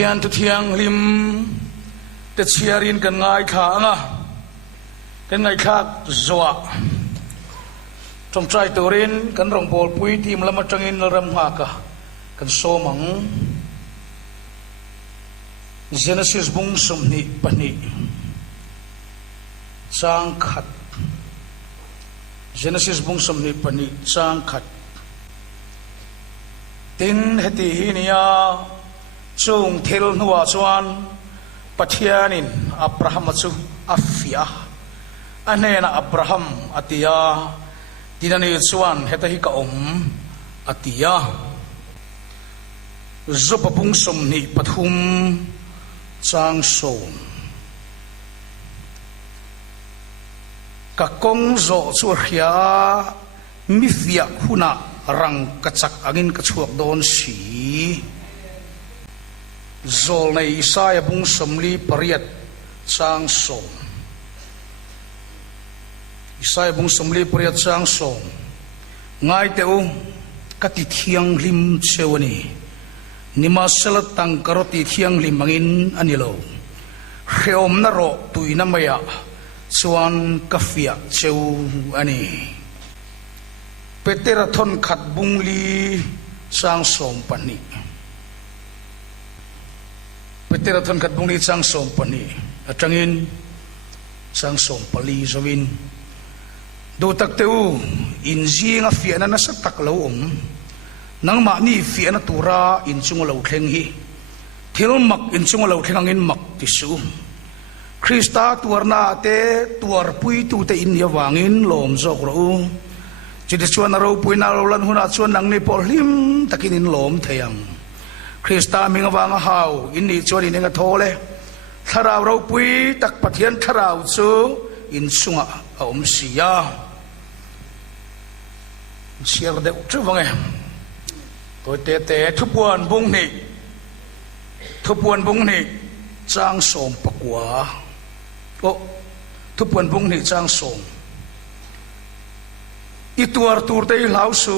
ทียนตุเทียงลิมแต่เชียรินกันง่ายขาอ่ะกันง่ายขาจัวจงใจตัวรินกันรองบอลปุยทีมละมาจังอินละรำหากะกันโซมังเจเนซิสบุงสมนิปนิจางขัดเจเนซิสบุงสมนิปนิจางขัดตินเหติฮินียาจงเทลนัวจวนปัทยานินอับราฮัมจูอัฟฟิอาอันเนนอับราฮัมอัติยาดินันจวนเหตุฮิกะอัติยาจุบบุงสมนิปทุมจางโซนกะกงโจชัวเฮียมิฟิยาหุนารังกระจักอังกระชวกโดนสีโจในอิสายบุงสมลีปริยัดจางโซนอิสายบุงสมลีปริยัดจางโซนง่ายแต่อุกติเทียงลิมเชวนีนิมาสลัดตังกรติเทียงลิมังอินอันนี้โลเขียวมนรกตุยน้ำมายาสวนกาแฟเชวอันนี้เปเตระทนขัดบุงลีสร้างสมปนิเปเตระทนขัดบุงลีสร้างสมปนิจังอินสร้างสมปลีสวินดูตักเตวอินจีงาเฟียนันสักตักเหลวนังมานี่เฟียนตุระอินจุงเหลาเทงฮีทิลมักอินจุงเหลาเทงอินมักติสูคริสตาตัวนาเตตัวปุยตูเตอินยาวางินลมจอกรูจิตชวนเราปุยนาเราลันหุนาชวนนังนี่พอลิมตะกินินลมเทียงคริสตามิงวางหาวอินนี่ชวนอินเงาโทเลถ้าเราปุยตักปะเทียนถ้าเราจูอินสุงะอมสียาเชียร์เด็กจุบังเอตัวเตะทุบวนบุงนี่ทุบวนบุงนี่จางสมปกวาโอ้ทุบวนบุงนี่จางสมอีตัวได้เหลาสู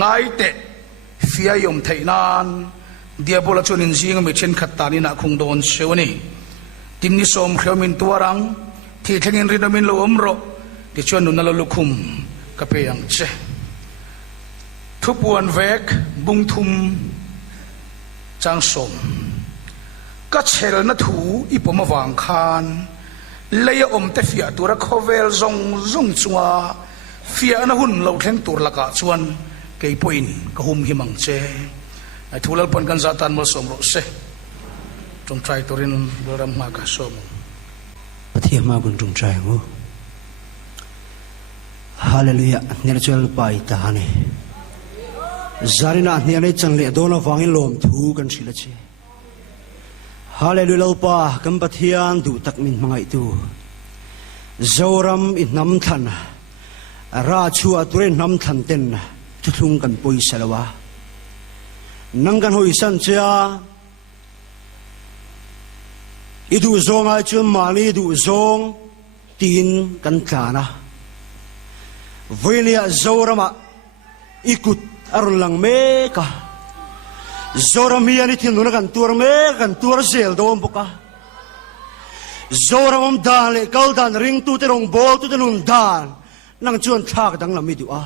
ง่ายเตะเฟียยมไทยนานเดียบละชนินจีงไม่เช่นขัดตานินักคงโดนเชวนี่ทิมนิสมเขียวมินตัวรังที่ทั้งอินรินามินโลอมโรที่ชวนนุนนลลุคุมกับเพียงเชทุบวนเวกบุงทุมจางสมก็เชลนัทูอีปมวางคานเลยอมเตฟิอาตัวรักเวลจงจัวฟิอานะหุ่นเราเข่งตัวละกะชวนเกยปอินก็หุมหิมังเจไอทุลลปนกันซาตันมาสมรสเซจงใจตัวรินเริ่มมากระสมปฏิมาบุญจงใจงูฮาเลลูยาเนรเจลไปตานีจารินาเนี่ยในจังเลโดนฟังอินลมทูกันสิละเชฮาเลลูยาลปากัมปะเทียนดูตักมินมังไอตูจอรัมอินน้ำทันราชัวตุเรนน้ำทันเต็นทุทุงกันปุยเสลวะนังกันหอยสันเชียอิดูซงไอจุมมาลีดูซงตีนกันตานะเวเนียจอรัมอิกุดอรุณลังเมกะจอรามีอันนี้ที่นู้นกันตัวเมกันตัวเซลโดมปะจอรามดานเลกัลดานริงตูเตรงบอลตูเตนุนดานนังจวนทากดังลามิดูอา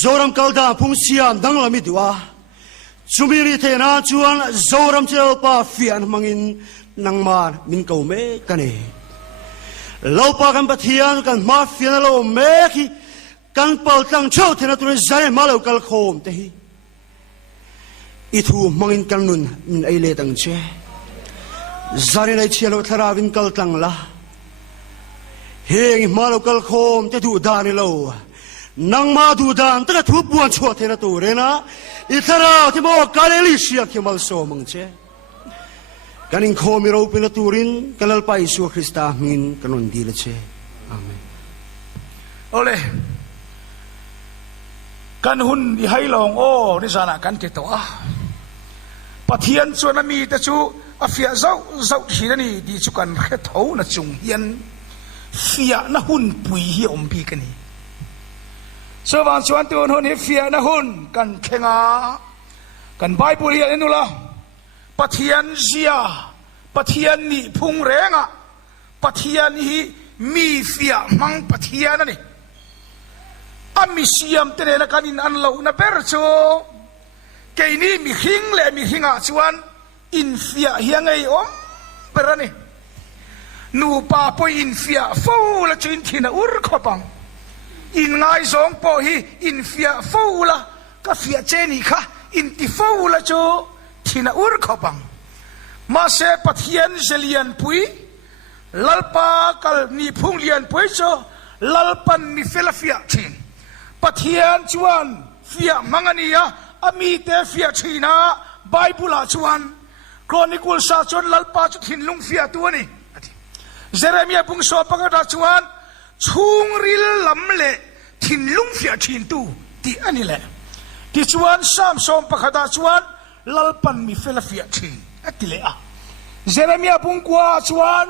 จอรามกัลดานพุ่งเสียมดังลามิดูอาจุมิริเทน่าจวนจอรามเจลปาฟิอันมังอินนังมามินเกาเมกันเอเลาปากันปะเทียนกันมาฟิอันเลาเมกีกันเปิดตั้งเช่าเทนัตุนใจมาเลวกัลโคมเตฮีอิทูมังอินกันนุนมินไอเลตังเชจารินไอเชียลทาราวินกัลตังละเฮงมาเลวกัลโคมเตดูดานิโลนังมาดูดานตะทุบวนชัวเทนัตุเรนะอิทาราที่บอกกาเลลิเชียคิมัลโซมังเชกันอินโคมิโรปินตุรินกันลไปสุคริสตามินกันนุนดีเลเชอาเมนโอเลกันหุ่นที่ให้ลองโอ้ดิสานะกันเกตัวปะเทียนส่วนมีแต่ชูอาเฟียเจ้าที่นั่นนี่ดีจุกันแค่เท่านั้นจงเฮียนเฟียนะหุ่นปุยเฮียอมพีกันนี่ส่วนส่วนตัวหุ่นเฟียนะหุ่นกันแข่งกันใบปุยเฮียนนู่นละ ปะเทียนเสียปะเทียนนี่พุงแรงอ่ะปะเทียนฮีมีเฟียมังปะเทียนนี่อามิเซียมเตเรนักนินอันเหล่านับเปอร์โจเกนี่มีหิงเล่มีหิงอ่ะชวนอินเฟียเฮียงไงอมเปรนี่นูป่าปอยอินเฟียฟูละจุนทินาอุรขบังอินไงสองปอฮีอินเฟียฟูละก็เฟียเจนี่ค่ะอินติฟูละโจทินาอุรขบังมาเสปะเทียนเจเลียนปุยลัลปากลนี่พุงเลียนปุยโจลัลปันนี่เฟลเฟียทินปะเทียนชวนเฟียมังอันนี้อามีเตเฟียชีนะไบเบิลชวนครอนิคูลซาชวนลัลปาจุดหินลุงเฟียตัวนี้เจเรมียบุงสอบปะกระดาชวนชุงริลลำเละหินลุงเฟียชินตูที่อันนี้แหละที่ชวนสามสมปะกระดาชวนลัลปันมีเฟลเฟียชินอันที่เลยเจเรมียบุงกว่าชวน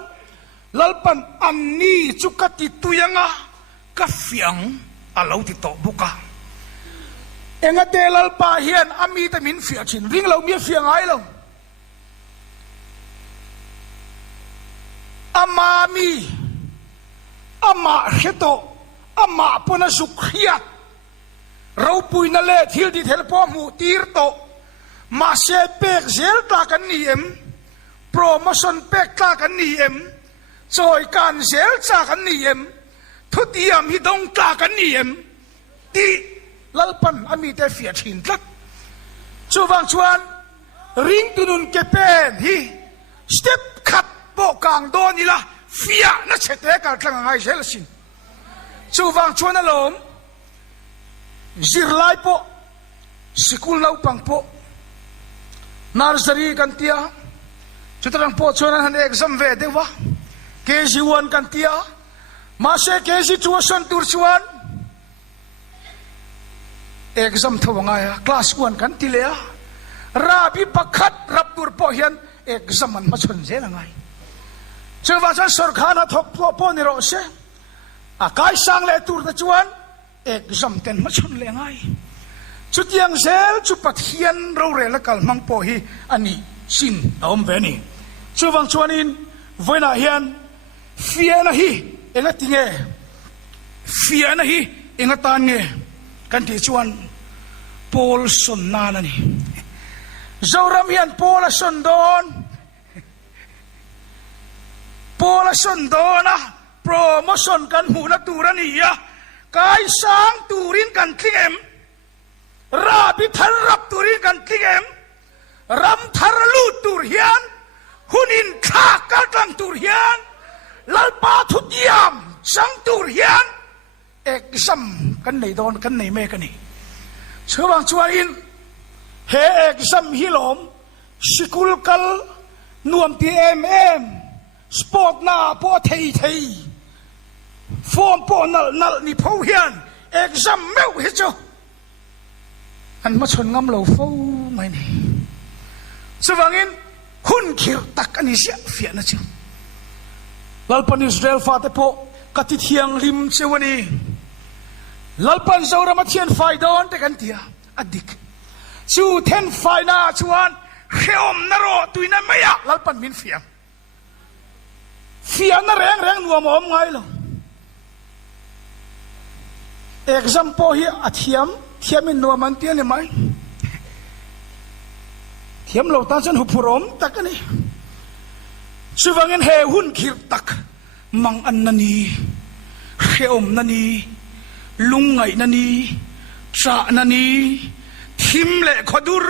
ลัลปันอันนี้จุกติตุยังกัฟยังอาลาวติโตบุกะเอ็งเตลัลปาเฮียนอามีแต่มินเฟียชินวิ่งเรามีเฟียงไงเราอามามีอามาเฮโตอามาปนสุขเฮียเราปุยนั่นแหละที่ดิเทลปอมูตีร์โตมาเซเปกเซลตากันนี่เอ็มโปรโมชั่นเปกตากันนี่เอ็มจอยการเซลตากันนี่เอ็มทุติยามฮิดงตากันนี่เอ็มที่ลัลปันอามีแต่เฟียชินทักชวนชวนริงตุนุนเกเปนฮีสเต็ปขัดโปกางโดนี่ละเฟียนัชเตกันกลางไงเซลสินชวนชวนนั่นลมจิรไลโปสกุลเราปังโปนาร์ซารีกันเตียจุดรังโปชวนนั้นเอกซัมเวเดวะเคจิวันกันเตียมาเชเคจิชัวชันตูร์ชวนเอกซัมทวงไงคลาสวันกันทีเลียราบีปักขัดรับตูร์ปอเฮียนเอกซัมมันมาชนเจลังไงเชื่อว่าจะสุรขานาทบปอนิโรเซอากายสังเลตูร์ตะชวนเอกซัมเต็นมาชนเลงไงจุดยังเซลจุดปัทเฮียนเราเรลกัลมังปอฮีอันนี้สินอมเวนีชื่อว่าชวนินเวน่าเฮียนเฟียนะฮีเอ็งติงเงเฟียนะฮีเอ็งตานเงกันที่ชวนโพลสนนานันี่เจ้ารามีอันโพลสนโดนโพลสนโดนะโปรโมชั่นกันหูนักตูรันนี่ยะกายสังตูรินกันทิ้งเอ็มราบิทารับตูรินกันทิ้งเอ็มรำทารลูตูรเฮียนหุนินขากกันตูรเฮียนลัลปาทุดยามสังตูรเฮียนเอกซัมกันในโดนกันในเมกันนี่เชื่อว่าชวนอินเฮเอกซัมฮิลมสกุลกัลนวมทีเอ็มสปอร์ตนาปอเทยฟอร์มปอนัลนี่พูเฮียนเอกซัมเมวฮิจูอันมาชนงำเราฟูไม่นี่สว่างอินหุ่นขีร์ตักอันนี้เสียเฟียนะจูลัลปันอิสราเอลฟาเตโปกติเทียงริมเชวนีลัลปันเจ้ารามาเทียนไฟดอนแต่กันเตียอดิกชูเทนไฟนาชวนเขียวมนรอตุยนั่นไม่อยากลัลปันมินเฟียน่ะแรงนัวมอมไงล่ะเอกซัมโปฮีอาเทียมมินนัวมันเตียนเลยไหมเทียมเราตั้งฉันหุบพรมตักกันนี่ชื่อว่าเงินเฮหุ่นขีดตักมังอันนันนีเขียวมนันนีลุงไงนันนีชานันนีทิมเล่ขดุร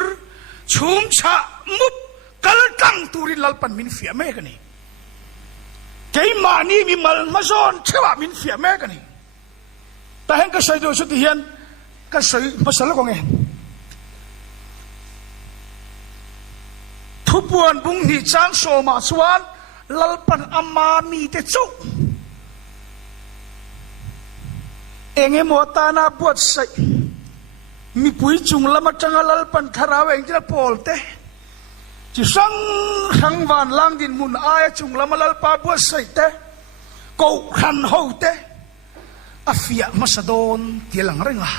ชุมชะมุบกัลตังตูรินลัลปันมินเฟียแม่กันนี่เกยมานี่มีมัลมาซอนเชื่อว่ามินเฟียแม่กันนี่แต่เห็นก็ใส่ดูสุดที่เห็นก็ใส่ภาษาละกงเองทุบวนบุงหิจางโซมาสวานลัลปันอามามีเตจุเองหมดตานาบวชใส่มีปุยจุงละมาจังลัลปันทาราวเองจะโพลเตจิสังวันล่างดินมุนอายจุงละมาลัลปาบวชใส่เตกูขันหูเตอาฟิยามาสะดอนเตียงเร่งอ่ะ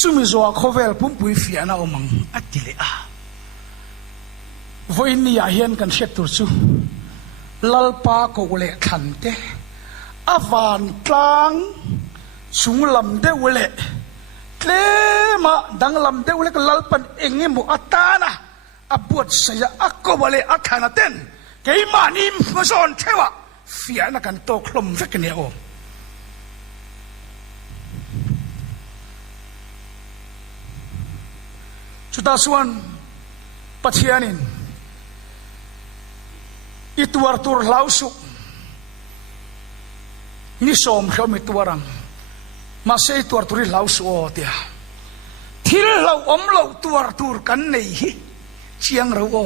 ซุมิโซอาโคเวลปุ่มปุยฟิยานาอมังอัติเลอะ voi ni a hian kan hret tur chu lalpa ko le than te avan tlang chung lam de ule tlema dang lam de ule ka lalpan engi mu atana abuat saya akko wale athana ten kei manim mason thewa fia na kan to klom vek ne o chuta suan pathianin ituar tur lausu ni som khom ituarang ma sei tuar turi lausu o tia thil lau om lau tuar tur kan nei hi chiang ro o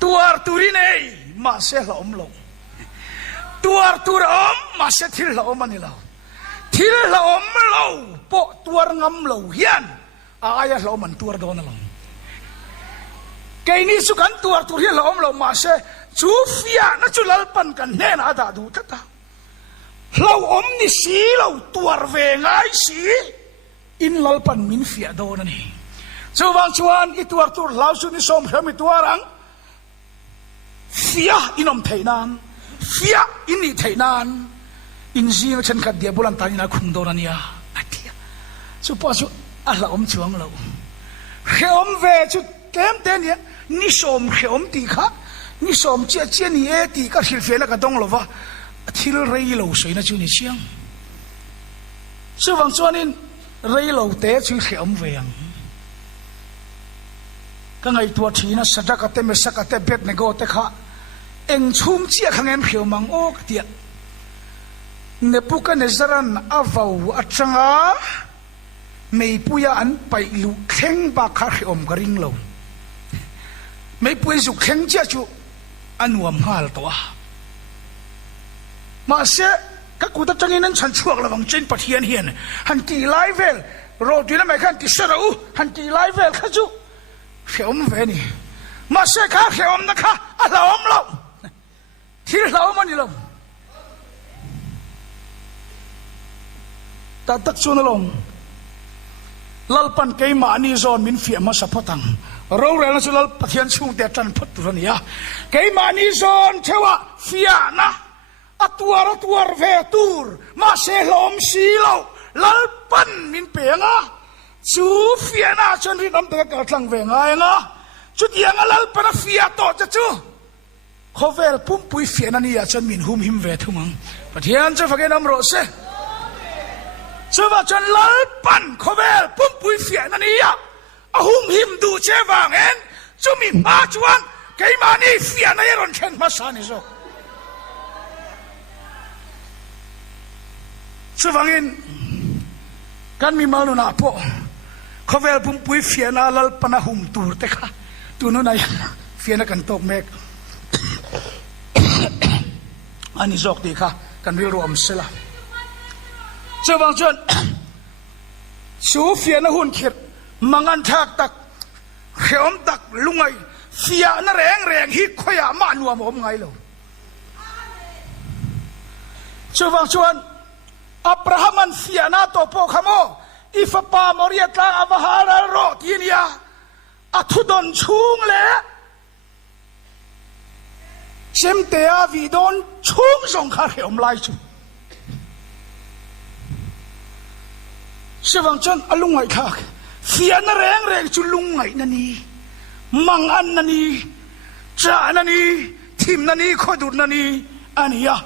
tuar turi nei ma se la om lau tuar tur om ma se thil la om ani lau thil la om lau po tuar ngam lau hian aya lau man tuar don lau cái ní su kan tuar tur hi la om lau ma se chu fia na chu lalpan kan ne na da du ta ta lau om ni si lau tuar ve ngai si in lalpan min fia do na ni chu wang chuan I tuar tur lau su ni som khami tuarang fia inom theinan fia ini theinan in jing chen khat dia bulan tani na khung do na nia atia chu pa chu ala om chuang lau he om ve chu tem ten ya ni som he om ti kha ni som chia chia ni e ti ka thil fe na ka dong lo wa thil rei lo soi na chu ni chiang chu wang chuan in rei lo te chu he om ve yang ka ngai tua thina sadaka te me sakate bet ne go te kha eng chum chia khangem phiu mang o ka tia ne puka ne zaran avau atanga mei puya an pai lu kheng ba kha om garing lo mei pui zu kheng chia chu anuam hal to ma se ka ku ta changin an chan chuak lawang chen pathian hian han ti lai vel ro tu na mai khan ti sarau han ti lai vel kha chu khiom ve ni ma se kha khiom na kha alom lo thil lo mani lo ta tak chu na long lalpan ke ma ni zon min fi ma sa patang ro re na chu lal pathian chung te tan phat tu nia ke ma ni zon chewa fia na atuar ve tur ma se lom si lo lalpan min pe nga chu fia na chon ri nam te ka tlang ve nga nga chu dia nga lalpan fia to cha chu khovel pum pui fia na ni ya chon min hum him ve thumang pathian cha phage nam ro se chuwa chon lalpan khovel pum pui fia na ni ya ahum him du che wang en chumi ma chuan ke ma ni fia na yeron chen ma sa ni zo chuwangin kan mi malu na po khovel pum pui fia na lalpan ahum tur te kha tu no na fia na kan tok mek ani zok ti kha kan ri ro am sela chuwang chon su fia na hun khit mangan thak tak khiom tak lungai fia na reng hi khoya ma nuam om ngai lo chuwang chuan Abraham an fia na to po khamo ifa pa moria tla avahara ro tinia athudon chung le sem te a vidon chung song kha khiom lai chu chuwang chon alungai kha fia na reng chu lungai na ni mangan na ni cha na ni thim na ni khodur na ni ania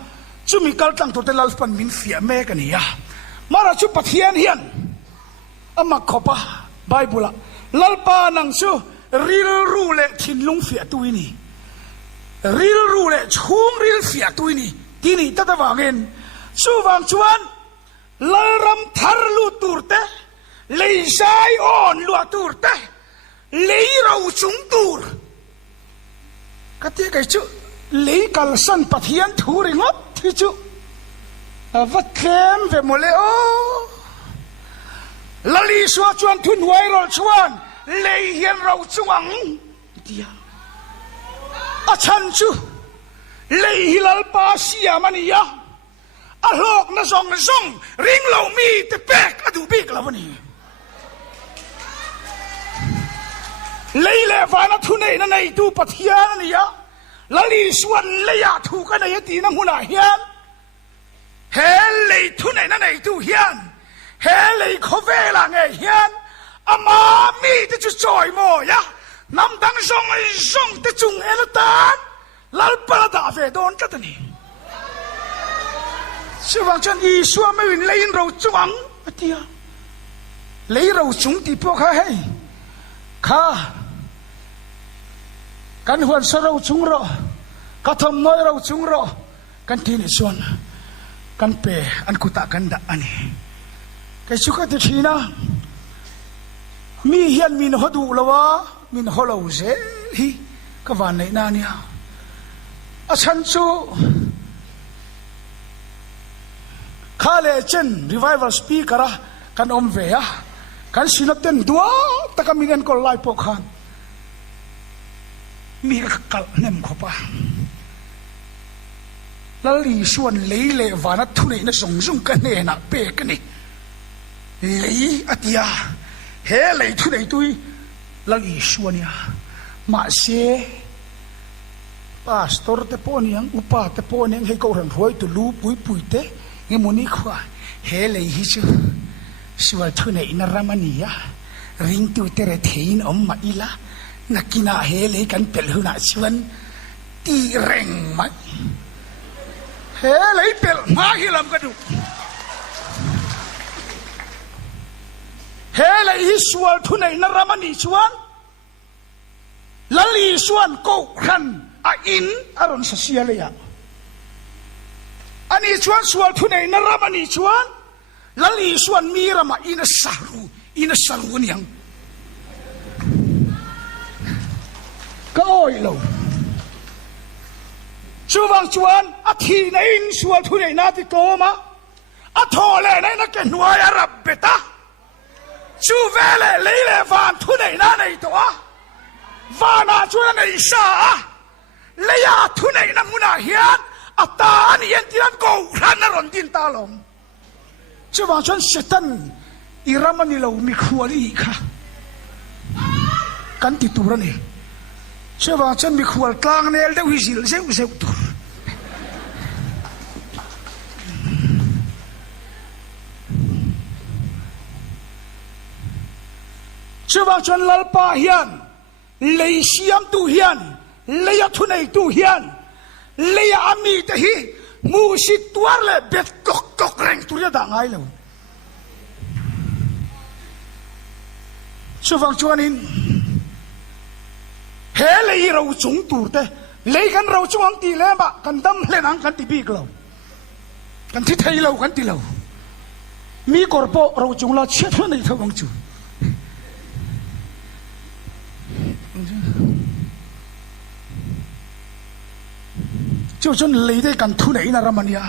chumi kal tang to te lalpan min fia me ka ni ya mara chu pathian hian ama khopa bible lalpa nang chu ril ru le thin lung fia tuini ril ru le chung ril fia tuini tini tata wangin chu wang chuan lalram thar lu turte lei sai on lu turte lei rau chung tur katia kai chu lei kal san pathian thuri ngop thi chu avat khem ve mole o lali so chuan thun wai rol chuan lei hian rau chuang dia a chan chu lei hilal pa sia mania a lok na song ring lo mi te pek adu bik la wani lấy lệ và nó thu này nó này tu bát hiền này á là lý xuân lấy à thu cái này thì nó muốn là hiền hệ lấy thu này nó này tu hiền hệ lấy khó về là nghề hiền ama mi thì chú chọi mồ ya nằm đang rong thì chung hết tan lal pa đã về đón cái này sư vang chân y xua mới lấy rau chuang tia lấy rau chúng thì bao khá hay khá kan huan sa rau chung ro ka thom noi rau chung ro kan tin chuan kan pe an kuta kan da ani cái chú cái thì na mi hiền min hodu lawa min holo je hi ka van nei na nia a chan chu khale chen revival speaker kan om ve a kan sinapten dua takaminen ko lai po khan mi ka kal nem khopa lali suan leile wana thune na song kan ne na pe kan ni lấy atia he lấy thu này tôi là lý xuân ya mà xe pastor te poniang upa te poniang he câu rằng hoi tu lu pui pui te nghe muốn đi khoa he lấy hi chứ xuân thu này na ramania ring tu te re thein om ma ila nakina he lấy kan pel hu na xuân ti reng mai he lấy pel ma hi lam ka du he là Israel thu này na ramani chuan lali chuan ko khan a in aron sa sia le ya ani chuan sual thu này na ramani chuan lali chuan mi rama ina saru niang ka oi lo chuwang chuan a thi na in sual thu này na ti ko ma a tho le na ke nuai arab beta chú về lại lấy lại vàng thu này na này đó vàng na chú này sa lấy à thu này na muốn à hiền à ta anh hiền thì anh cầu khăn na rộn tin ta lòng chú vàng chuan Satan iramani lâu mi khuali kha kan ti tu rani chú vàng chuan mi khual tlang nel de wizil zeu tu chú vang chuan lalpa hian lấy siam tu hian lấy thu này tu hian lấy ami te hi mu si tuar le bet kok reng tu ya da ngai lo chú vang chuan in he lấy rau chung tur te lấy kan rau chung ang ti le ba kan dam le nang kan ti bi lo kan ti thei lo kan ti lo mi korpo rau chung la che thu nei thawang chu就算你哋kan thu nei na ramania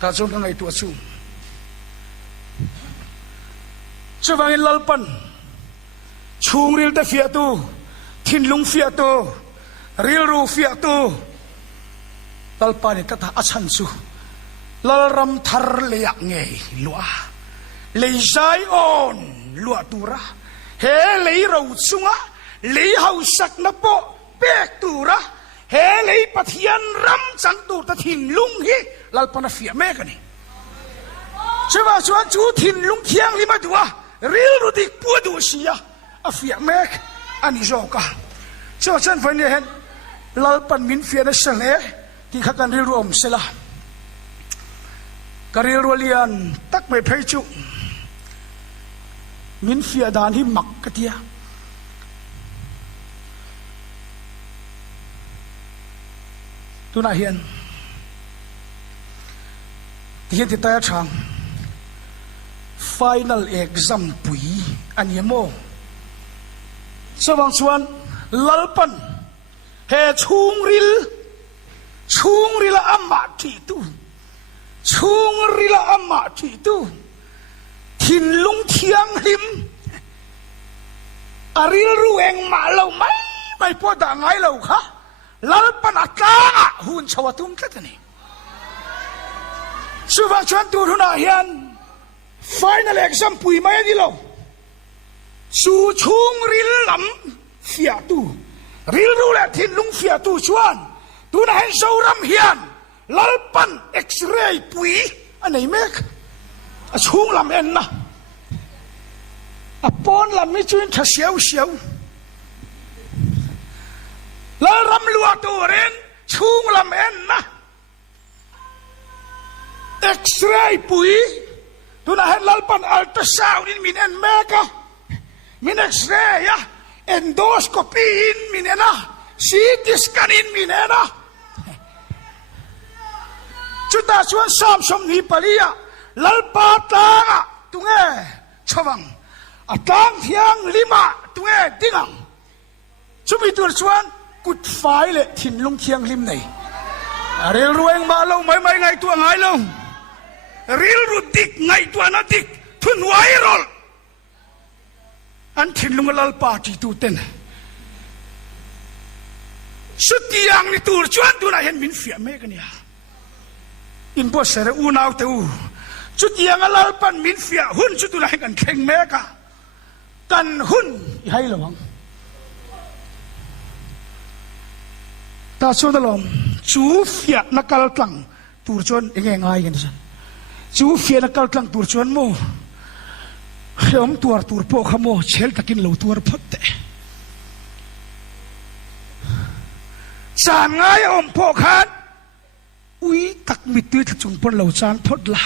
ka zon ngai tu chu chuwangin lalpan chungril te fia tu thinlung fia tu rilru fia tu lalpani kata achan chu lalram thar le yak nge lua leizai on lua tura he lấy rau sunga lấy hậu sắc na po bek tura he lấy pathian ram chang tu ta thin lung hi lalpana fia me ka ni chwa chuan chu thin lung thiang lima duwa ril ru dik pu du sia a fia me ani zo ka cho chan phai ne hen lalpan min fia na sale ti khakan ril ru om sela karil ru lian tak mai phai chu min fia dan hi mak katia tuna hian ti ta chang final exam pui aniamo sawang chuan lalpan he chungril amma thi tu chungril amma thi tu thin lung thiang him aril rueng ma lo mai po da ngai lo kha lalpan atla hun chawatum tlatani suwa chuan tu huna hian final exam pui mai di lo su chung ril lam fia tu ril ru la thin lung fia tu chuan tu na hen so ram hian lalpan x-ray pui anei mek a chung lam en na a pon lam mi chuin tha siau siau lal ram lua tu ren chung lam en na x-ray pui tu na hen lalpan ultrasound in min en meka min x-ray ya endoscopy in min ena CT scan in min ena chuta chuan sam som ni palia lalpa tanga tunge chawang atang thiang lima tunge dingang chumi tur chuan kut fai le thin lung thiang lim nei arel rueng ma lo mai mai ngai tua ngai lo ril ru dik ngai tua na dik thun wai rol an thin lung lal pa ti tu ten sutiang ni tur chuan tu na hen min fia me ka nia in bo sere u nau te u sutiang lal pan min fia hun chu tu na hen kan kheng me ka kan hun i hai lawang ta chu da lom chu fia na kal tlang tur chuan enge ngai gen sa chu fia na kal tlang tur chuan mo khom tur po khamo chel takin lo tur photte chan ngai om po khan ui tak mi tu chung pon lo chan phot la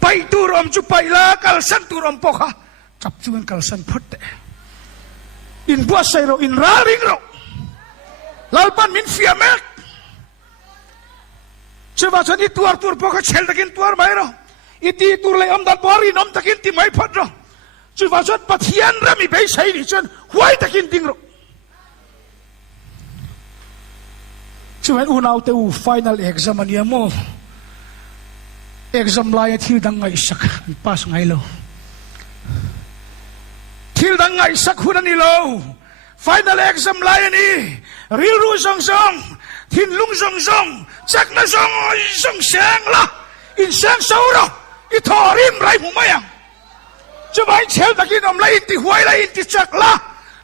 pai tur om chu pai la kal san tur om po kha chap chuan kal san photte in bo sai ro in ra ring ro lalpan min fia mek chuwa chon i tur po kha chel takin tur mai ro iti tur le om dal bori nom takin ti mai phot ro chuwa chon pathian rami bei sai ni chon huai takin ding ro chuan unau te u final exam ania mo exam lai thil dang ngai sak pas ngai lo thil dang ngai sak hun ani lo final exam lai ani ril ru song song thin lung song song chak na song song sang la in sang so ro i thorim rai mu mayang chubai chel takin om lai ti huai lai ti chak la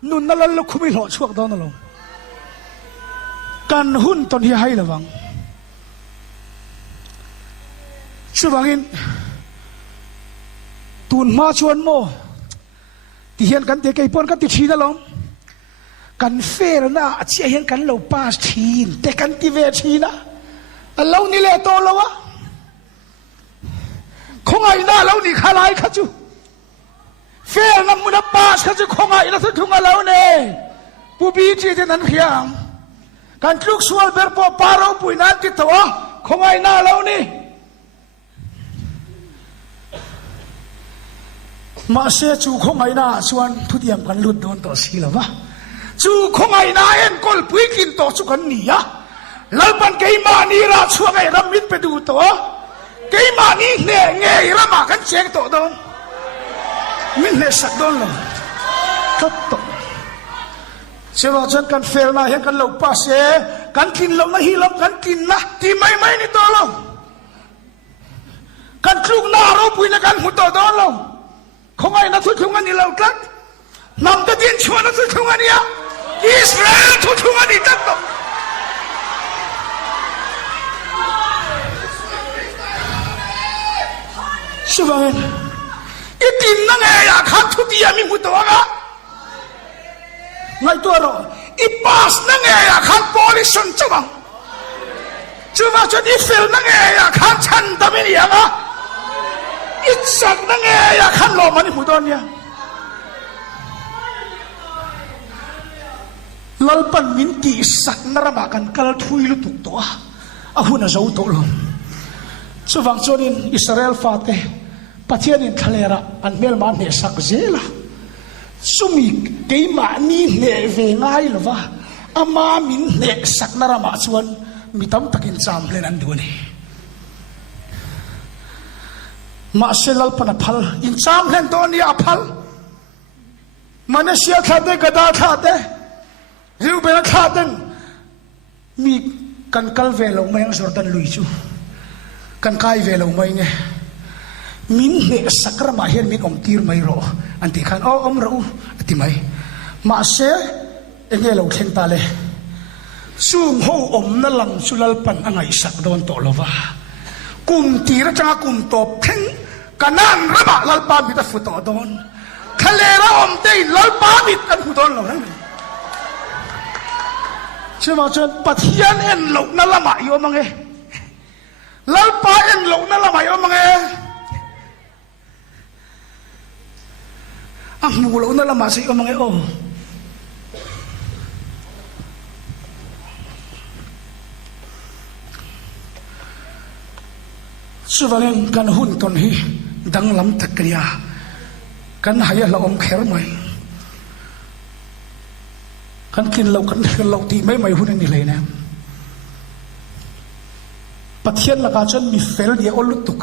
nun na lal khumi lo chuak don lo kan hun ton hi hai lawang chuwangin tun ma chuan mo ti hian kan te kai pon kan ti thina lom kan fer na chi hian kan lo pas thin te kan ti ve thina alo ni le to lawa khongai na lo ni khalai khachu fer na mu na pas khachu khongai na thunga lo ne pu bi chi te nan khiam kan tluk sual ber po paro puinan ti to khongai na lo ni ma se chu khongai na chuan thudiam kan lut don to silawa chu khongai na en kol pui kin to chu kan ni ya lalpan ke ma ni ra chuang ai ram min pe du to ke ma ni ne nge ra ma kan cheng to don min ne sak don lo tot to sewa chan kan fer na hen kan lo pa se kan kin lo na hi lo kan kin na ti mai mai ni to lo kan kluk na ro pui na kan hu to don lo khongai na thu thung ani lo kan nam ta din chua na thu thung ani ya Israel thu thung ani tat to sewa itin na nge ya khan thu ti ami mu to ga ngai to ro i pas na nge ya khan polison chawang chuwa chon i fel na nge ya khan chan da mi ya ga i sak na nge ya khan lo mani mu don ya lalpan min ti sak na rama kan kal thui lu tuk to a huna zo to lo chuwang chonin Israel fate pathian in thalera an mel man ne sak zela sumi keima ni ne ve ngai lova ama min ne saknara ma chuan mitam takin cham len an duani ma selal pana phal in cham len to ni a phal manasia thate gada thate riu be thaten mi kan kal ve lo mai ang jordan lui chu kan kai ve lo mai nge มินเหสักระมาเห็นมินอมตีร์ไม่รออันที่ขันอมรู้อันที่ไม่มาเสียเองเราเข่งตาเลยซูมหูอมนั่นหลังสุลปันอันไหนสักโดนโตลวะกุมตีระจังกุมตบเข่งกันนั่นระบะลัลปามิตรฟุตโดนทะเลระอมเตยลัลปามิตรกันฟุตโดนเราทั้งนั้นใช่ไหมจนปัทยันเอ็นหลงนั่นละมาอยู่มั้งเอลัลปาเอ็นหลงนั่นละมาอยู่มั้งเออ่ะมูหลงนั่นละมาสิอยู่มั้งเอโอสุวรรณกันหุ่นตนฮีดังลำตะกรียกันหายละอมแขรไหมกันกินเราตีไม่หุ่นนี่เลยนะปัทยันละกาจนมีเฟลเดียอลุตุก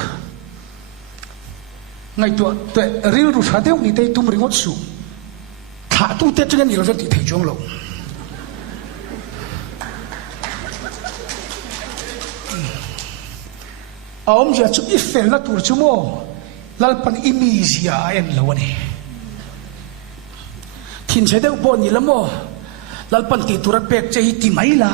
ไงตัวริรุชาเดียวนี่เตตุมริงอสุถ้าตู้เตจกันนี่เราจะติดเหจงเราอมจะชุบอีเฟลนัตัวชั่วโมงลัลปันอิมิเซียเอ็นละวันนี้ทิ้งเสด็จบนนี่ละโมลัลปันติตุระเป็กจะอิติไม่ละ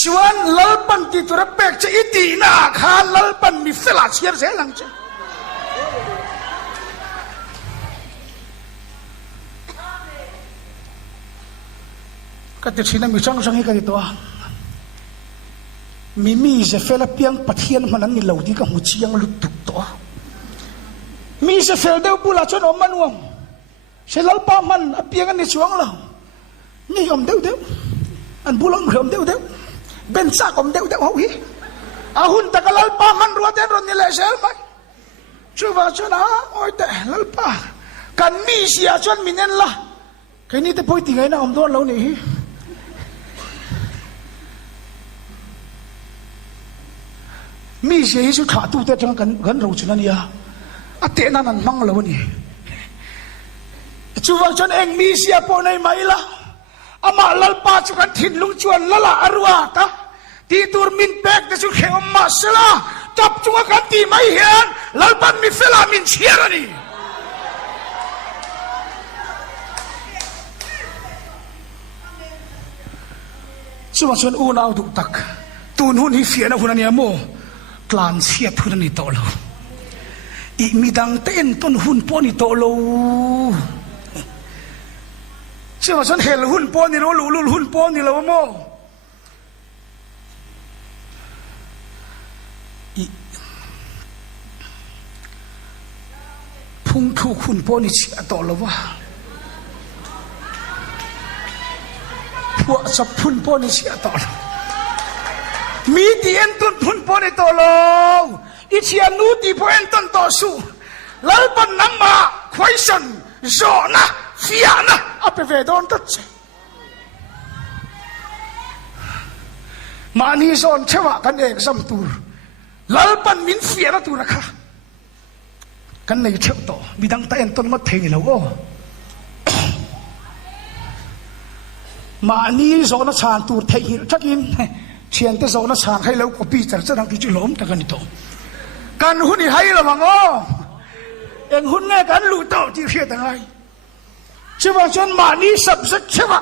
ชวนลัลปันติตุระเป็กจะอิตินาข้าลัลปันมีเฟลาเชียร์เสียหลังเจ้ก็จะชินมีช่างให้กันตัวมีจะเฟลเปียงปัทยันมันนั่นนี่เราดีกับหัวเชียงลุตุกตัวมีจะเฟลเดียวบุลาชนอมมันวงเชลัลปามันเปียงกันในช่วงเรานี่อมเดียวอันบุลอมเดียวเบนซ่าอมเดียวเอาหิอาหุ่นตะกลัลปามันรัวเดนรนี่เลยเชลไหมชัวร์ชนะโอ้ยแต่ลัลปากันมีเสียชนมินเนล่ะแค่นี้แต่พูดที่ไงนะอมโดนเรานี่มีเสียสุดขาดตู้เตะจังกันเราชนะเนี่ยอาเตนันนั่งมั่งแล้วนี่ชัวร์จนเองมีเสียปนในไม่ละอามาลัลปาจุกันถิ่นลุงชวนละอรัวตาตีตูร์มินเบกเดชุเขอมมาสละจับจุกันตีไม่เห็นลัลปันมีเฟลามินเชียร์นี่ชัวร์จนอูนเอาดุตักตูนหุ่นฮิเฟียนะหุ่นเนี่ยโมกลานเสียทุนนี่โตโลอีมีดังเต้นต้นหุ่นป้อนี่โตโลเชื่อว่าฉันเห็นหุ่นป้อนี่เราลุหุ่นป้อนี่เราโมอีพุ่งถูกหุ่นป้อนี่เสียโตโลวะพวกสับหุ่นป้อนี่เสียโตโลมีดีเอ็นตุนพุนปอนโตโลอิเชียนูดีพอเอ็นตุนโตสูลัลปันนัมมาควายสันโจนะฟิอานะอัปเวดอนตัดมานีโซนเชวะกันเอกซัมตูร์ลัลปันมินฟิอานะตูนะคะกันในเชวโตมีดังตาเอ็นตุนมาเทงแล้วโอ้มานีโซนชานตูร์เทงชักอินเชียนแต่โซนชางให้เราก็ปีจัดจะนั่งที่จุลมแต่กันนี่โตการหุ่นนี่ให้เราบังอ๋อเองหุ่นเนี่ยกันรู้โตที่เพียแต่ไงใช่ป่ะจนมานี่สับสักใช่ป่ะ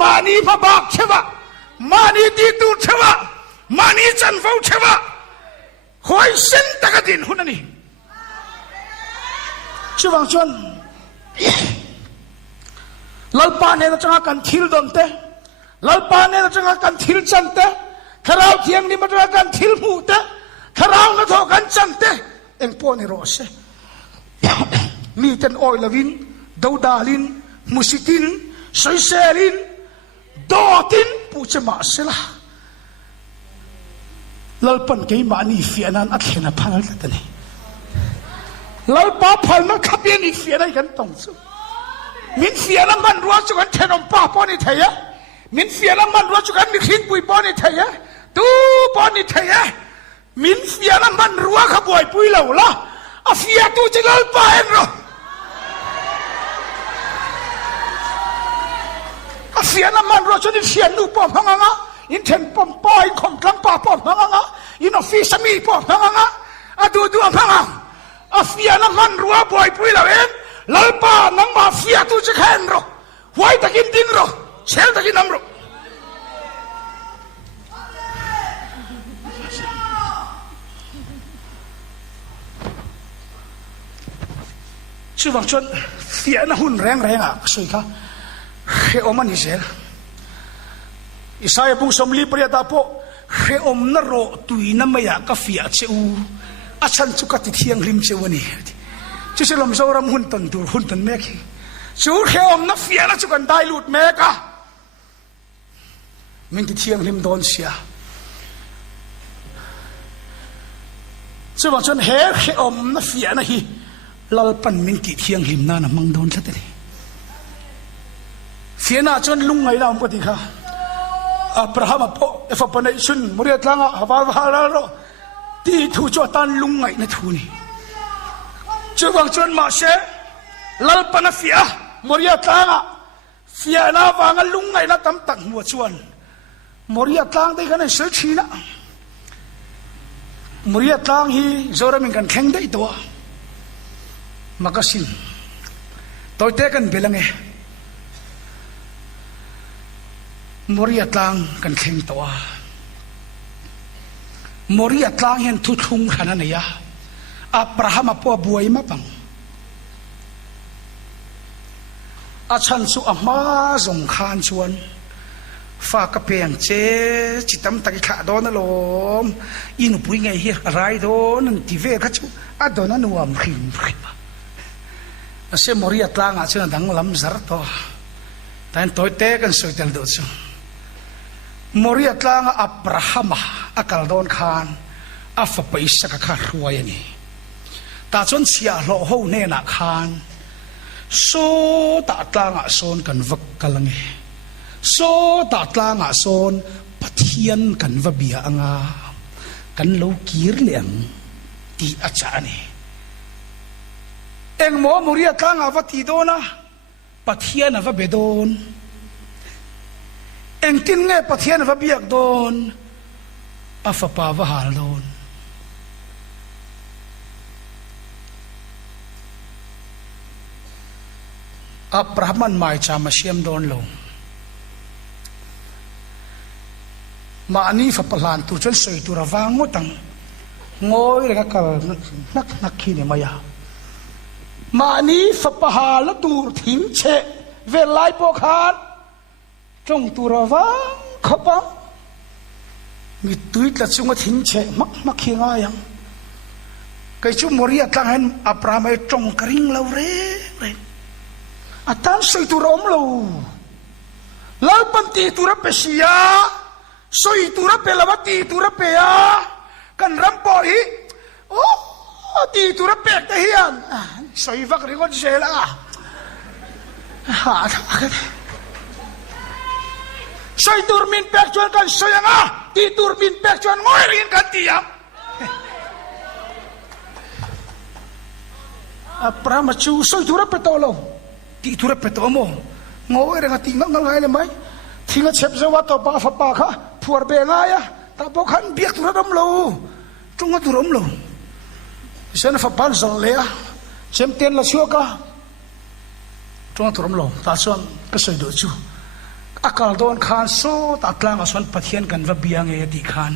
มานี่พระบาทใช่ป่ะมานี่ตีตูใช่ป่ะมานี่จันทร์ฟ้าใช่ป่ะคอยเส้นตะกดินหุ่นนี่ใช่ป่ะจนลัลปาเนี่ยจะงากันทิลดอนเตลัลปาเนี่ยจะงากันทิลจันเตขราวเทียงนี่มันจะกันทิลมูเตขราวนั่นทอกันจันเตเอ็งป้อนนี่รอเสมีเต็นออยลวินดาวดาลินมุสิตินสอยเซลินดอตินปูเจมาเสละลัลปันเกย์มานี่ฟิอานันอัดเห็นพันอะไรตันนี่ลัลปาพันนักขับยันนี่ฟิอานันกันต้องสู้มินฟิอานันมันรัวจุกันเทนอมป้าป้อนนี่เทียมินฟิอานันมันรัวจุกันมิขิงปุยป้อนนี่เทียตูป้อนนี่เทียมินฟิอานันมันรัวขบวยปุยเหล่าละอาฟิอาตูจะลัลปาเองหรอเสียน้ำมันรถชนิดเสียนูปอมพังงะอินเทนปอมปอยของกลางป่าปอมพังงะอินออฟฟิศมีปอมพังงะ adu amanga afia na man ruwa boy pui lawen lalpa nang mafia tu che khen ro wai takin ding ro sel takin nam ro chu wang chon fia na hun reng a sui kha he oman ni sel isaya bung somli priya ta po he om na ro tuina maya ka fia cheu achan chu ka ti thiang lim cheu ni chu se lom zo ram hun ton mek chu he om na fia na chu kan dai lut mek a min ti thiang lim don sia chu wang chon he om na fia na hi lalpan min ki thiang lim na mang don thate ni fiana chon lungai la ko ti kha Abraham po efa panai sun muria tlanga hawa ro ti thu cho tan lungai na thu ni chuwang chon ma se lalpan fia muria tlanga fiana wanga lungai na tam tak mu chuan muria tlang dei kan se china muria tlang hi zora min kan kheng dei to makasin toite kan belange moria tlang kan kheng towa moria tlang hen thu thung khana ne ya Abraham po buai mapang achan su ama zong khan chuan fa ka peng che chitam taki kha don lom inu pui ngai hi rai don ti ve kha chu adona nuam khim ase moria tlang a chuna dang lam zar to tan toite kan soitel do chu moria tlang Abraham akal don khan afa paisa ka kha ruai ni ta chon sia lo ho ne na khan so ta tlang a son kan vak kalange so ta tlang a son pathian kan va bia anga kan lo kir leng ti acha ni eng mo muria tlang avati dona pathian ava bedon eng tin nge pathian ava biak don afa pa va hal don Abrahman mai cha ma siam don lo ma ani fa palan tu chon soi tu rawang ngotang ngoi re ka nak khi ne maya mani fa pahal tur thim che ve lai po khan trong turawa khapa mi tuit la chunga thim che mak khinga yang kai chu moria tlang hen Abraham ai trong kring lo re atan soi tu rom lo lal panti tura pesia soi tura pelawati tura pe ya kan rampo hi ti tura pek te hian soi vak ringon sela ha soi tur min pek chuan kan soyanga ti tur min pek chuan ngoi rin kan tiam Abraham chu soi tura petolo ti tura petomo ngoi ren ati ngai le mai thinga chep zawa to pa fa pa kha phuar be nga ya ta bo khan biak tura dom lo chunga turom lo sen fa pan zol le a chem ten la chuaka chunga turom lo ta chuan ka soi do chu akal don khan so ta tlang a son pathian kan va biang e di khan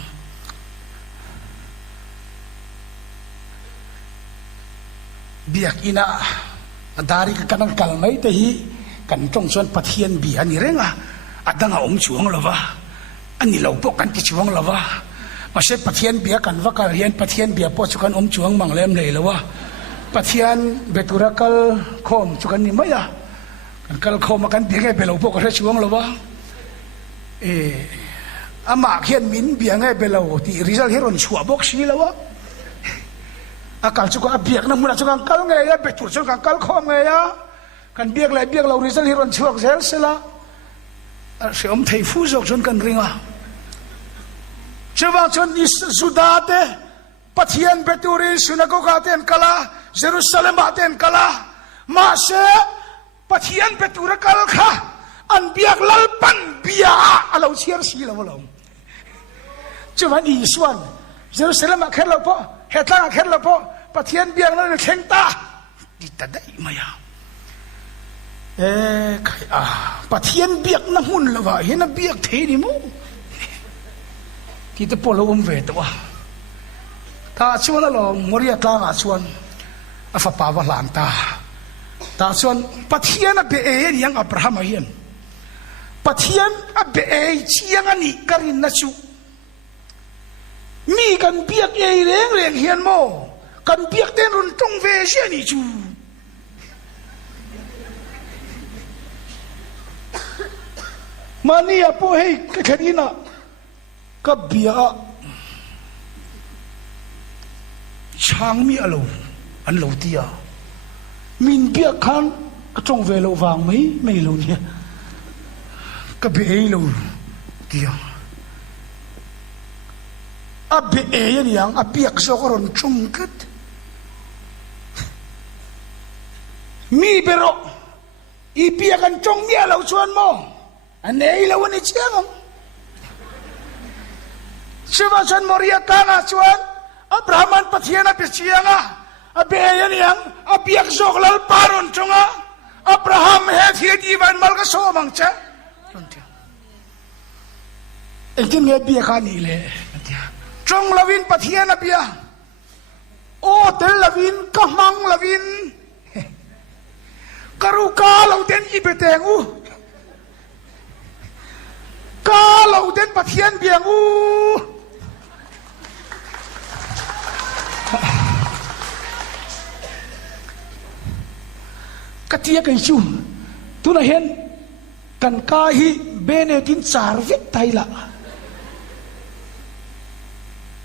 biak ina adari ka kanang kalmai te hi kan tong chuan pathian bi ani renga adanga om chuang lova ani lo po kan ti chuang lova ma se pathian bia kan va ka rian pathian bia po chukan om chuang manglem le lowa pathian beturakal khom chukan ni maya kan kal khom kan bi nge belo po ka re chuang lowa ama khian min bia nge belo ti result heron chua bok si lowa akal chuka biak na muna chukan kal nge ya betur chukan kal khom nge ya kan biak lo result heron chuak zel sela se om thei fu jok chon kan ringa chewang chon is sudate pathian beturi synagoga ten kala Jerusalem ten kala ma se pathian betura kal kha an biak lalpan bia alo chiar si lo lo chewang i suan Jerusalem khel lo po เหตุการณ์เข็นละพอปะเทียนเบียงนั่นเข่งตาดิตาได้ไหมอ่ะใครปะเทียนเบียกน้ำหุ่นละวะเห็นน้ำเบียกเทนี่มั้งที่จะปลุกเวทวะถ้าชวนเรามริยาตางชวนอาฟปาวลานตาถ้าชวนปะเทียนเบเอยังอับราฮัมเฮียนปะเทียนเบเอเชียงอันนี้การินนัชูมีกันเบียกเอเร่งเร่งเฮียนโมกันเบียกเต้นรุนตรงเวเชียนี่จูมานี่อะพูดให้แค่นี้นะก็เบียกช้างมีอะไรอันเหล่าที่อ่ะมินเบียกขันก็ตรงเวลาวางไม่รู้เนี่ยก็เบียกเราที่อ่ะอับเบียกยังอับเบียกสกรนจงกัดมีเบรออีเบียกันจงเมียเราชวนมั้งอันนี้เราวันนี้เชื่อมั้งเชื่อว่าฉันมริยาการชวนอับราฮัมปะเทียนเป็นเชียงอับเบียยังอับเบียกสกลปารุนจงอับราฮัมเหตุที่ดีวันมัลก็โซมังเจ้าเอ็งที่เงียบเบียกันนี่เลยจงลวินปะเทียนเบียโอ้เตลลวินก็มังลวินกรุกาเราเดินอีเปเตงูกาเราเดินปะเทียนเบียงูกะเทียกันชูตุน่ะเห็นกันกาฮิเบเนตินสารวิทไทยละ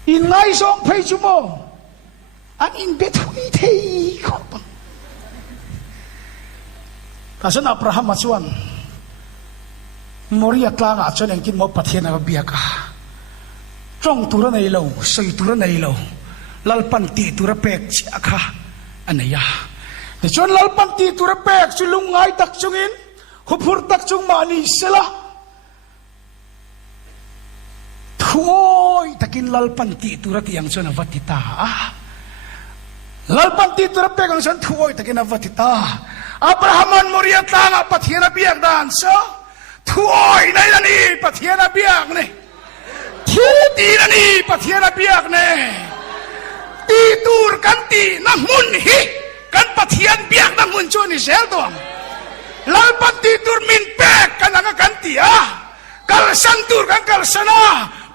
อินไงสองเพยจุโมอันอินเบทุยเทยขอบกาสันอับราฮัมมาชวนมริยาตลางอาชวนยังกินมอปะเทียนกับเบียกาจ้องตุระในเราใส่ตุระในเราลัลปันตีตุระเป็กเจ้าค่ะอันนี้ยาแต่ชวนลัลปันตีตุระเป็กชุลุงไงตักจุงินหุบหุรตักจุงมานีเสละทุยตะกินลัลปันตีตุระที่ยังชวนวัติตาลัลปันตีตุระเป็กยังชวนทุยตะกินวัติตาอับราฮัมมริยาตางปะเทียนเบียกดานซะทุยในนี่ปะเทียนเบียกนี่ทุตีนนี่ปะเทียนเบียกนี่ตีตูร์กันตีน้ำมุนฮิกันปะเทียนเบียกน้ำมุนชวนนี่เซลตัวลัลปันตีตูร์มินเป็กกันนักกันตีกัลสันตูร์กันกัลสนา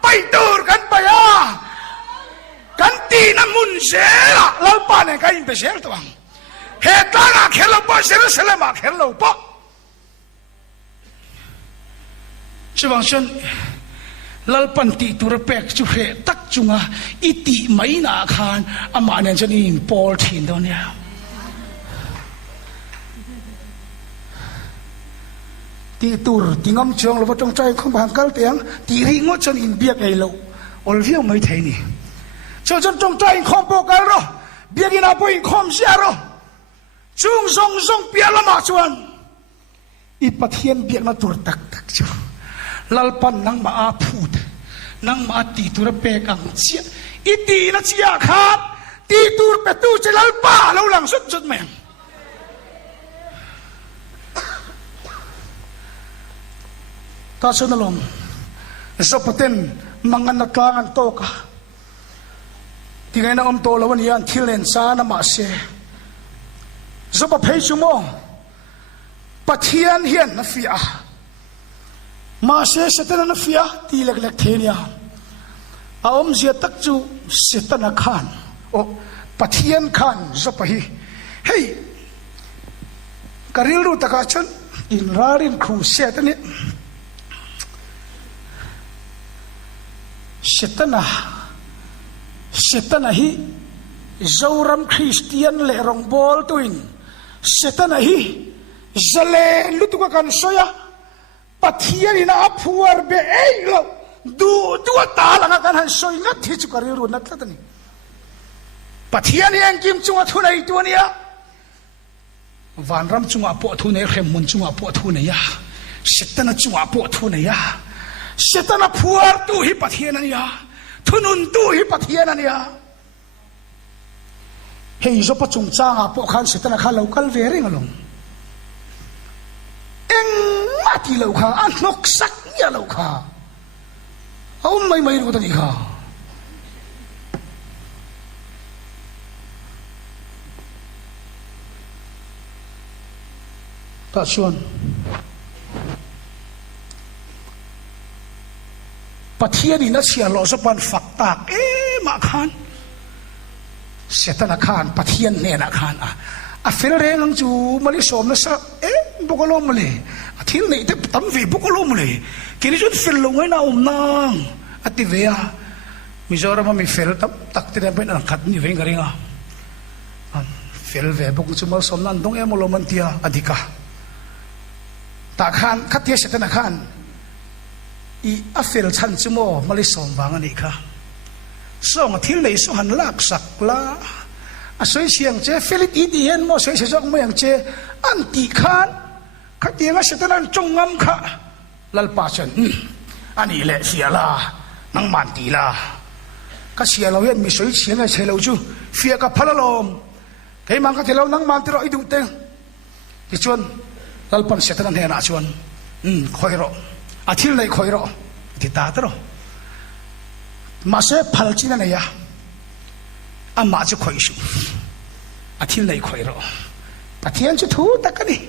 ไปตูร์กันไปกันตีน้ำมุนเซลลัลปันเนี่ยกันอินเปเซลตัวเหตุการณ์เขลปะเสร็จเสร็จมาเขลปะช่วงฉันลัลปันติตุระเป็กจุเหตุตักจุงอิติไม่นาคานอามาเนี่ยฉันอินปอลทินตัวเนี่ยตีตูร์ตีงอมจงเราต้องใจข้อบังคับเตียงตีริงว่าฉันอินเบียกไอ้เราอลเวียวไม่เท่านี่ฉันจงใจข้อบอกกันหรอเบียกินอาปุยข้อมเสียหรอจุงทรงเปียละมาชวนอีปะเทียนเบียกมาตัวตักจ้าลัลปันนังมาอาพูดนังมาตีตัวเปกังเชียอีตีนัชยาขาดตีตัวเปตูจะลัลป้าเราหลังสุดแม่งถ้าชนลงสปเตนมังงันนักลางโตกะที่ไงนะอมโตแล้ววันนี้อันทิเลนซานะมาเสสปเพชุโมปะเทียนเฮียนนฟิอามาเสสเตนนฟิอาตีเล็กๆเทียนอาอมเสียตักจูเสตนาคานโอปะเทียนคานสปะฮีเฮ้ยการิลรูตะกาชันอินรารินครูเสตนี่เสตนาฮีจาวรำคริสเตียนเลรองบอลตุอินเสตนาฮีเจเลลุตุกันโซยาปัทยานินาพัวร์เบเอโลดูตาลังกันหันโซยงัดที่จุกริรุนัดละนี่ปัทยานี่ยังกิมจุงทุนไอตัวนี้วันรำจุงอาปอทุนไอเข้มมุนจุงอาปอทุนไอยาเสตนาจุงอาปอทุนไอยาเสตนาพัวร์ตูฮิปัทยานี่ยาทุนุนตูฮิปัทยานี่ยา เฮ้ยจบประจุจ้างพวกขันเสตนาขันเราคัลเวริงลงเอ็งมาที่เราข้าอันนกสักเนี่ยเราข้าเอาไม่รู้ตัวนี้ข้าตัดชวนปะเทียนี่นัดเชียร์รอสปันฝักตากมาขันเสตนาขันปะเทียนเนี่ยนะขันเฟลเร่งจูมาลิสอมนะสักบุกลมเลยที่นี่ที่ตั้มวีบุกลมเลยกินจนเฟลลงไว้น่านางติเวียมิจอรามีเฟลตั้มตักที่นั่นเป็นอันขัดนี่เวงกันเองเฟลเวบุกจูมาสมนั้นตรงมลมันเตียอดีกาตาขันขัดเทียเสตนาขันเฟลชันจูโมมาลิสอมวางอันนี้ค่ะส่งที่เลยส่งหันลักสักละสวยเชียงเจฟิลิปอีดีเห็นมั้ยสวยเชียงเมืองเจอันติขานขัดเตียงก็เสตนั้นจงงำค่ะลัลปาชันอันนี้แหละเสียละนังมันตีละก็เสียเราเห็นมีสวยเชียงไอ้เชลจูเฟียกับพลลมเฮ้ยมันก็เทเรานังมันตีเราอีดูเต็งที่ชวนลัลปันเสตนั้นเห็นอาชวนคอยรออาทิตย์เลยคอยรอที่ตาตรอมาเสพลจีนั่นเนี่ยอามาจะคอยสูอาทิตย์เลยคอยรอปะเทียนจะถูตะกันนี่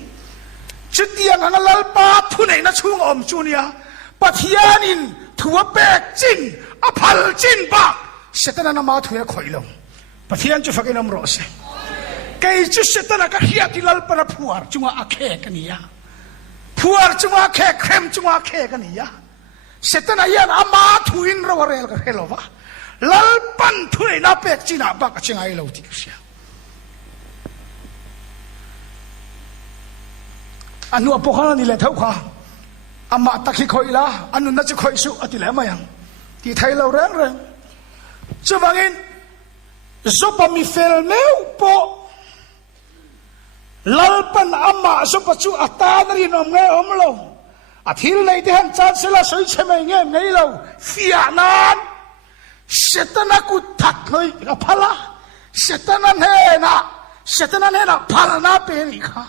จุดเดียงอันลัลปาทุนไหนนะช่วงอมจูเนียปะเทียนินถัวแบกจินพัลจินปะเสตนามาถัวคอยลงปะเทียนจะฟังน้ำรอเสไกจุเสตนาก็เฮียที่ลัลปาผัวจุงอาเคกันนี่ยผัวจุงอาเคเครมจุงอาเคกันนี่ยเสตนายันอามาถุยนเราเรลกับเฮลวะลัลปันถุยนับเป็กจีน่าบักจิงไอเราติกเสียอันนู้นพวกเขานี่แหละเท่าข้าอามาตะคิคอยละอันนู้นน่าจะคอยสู้อติแล้วมายังที่ไทยเราแรงจะว่างินจบมีเฟลเมวโปลัลปันอามาจบจู่อัตตานารีนอมเงยอมโลอาทิตย์ในที่หันจานเสละสวยเฉยเงี้ยไงเราเฟียนานเสตนากุทักหน่อยกับพละเสตนาเฮนะพลนาเป็นอีกค่ะ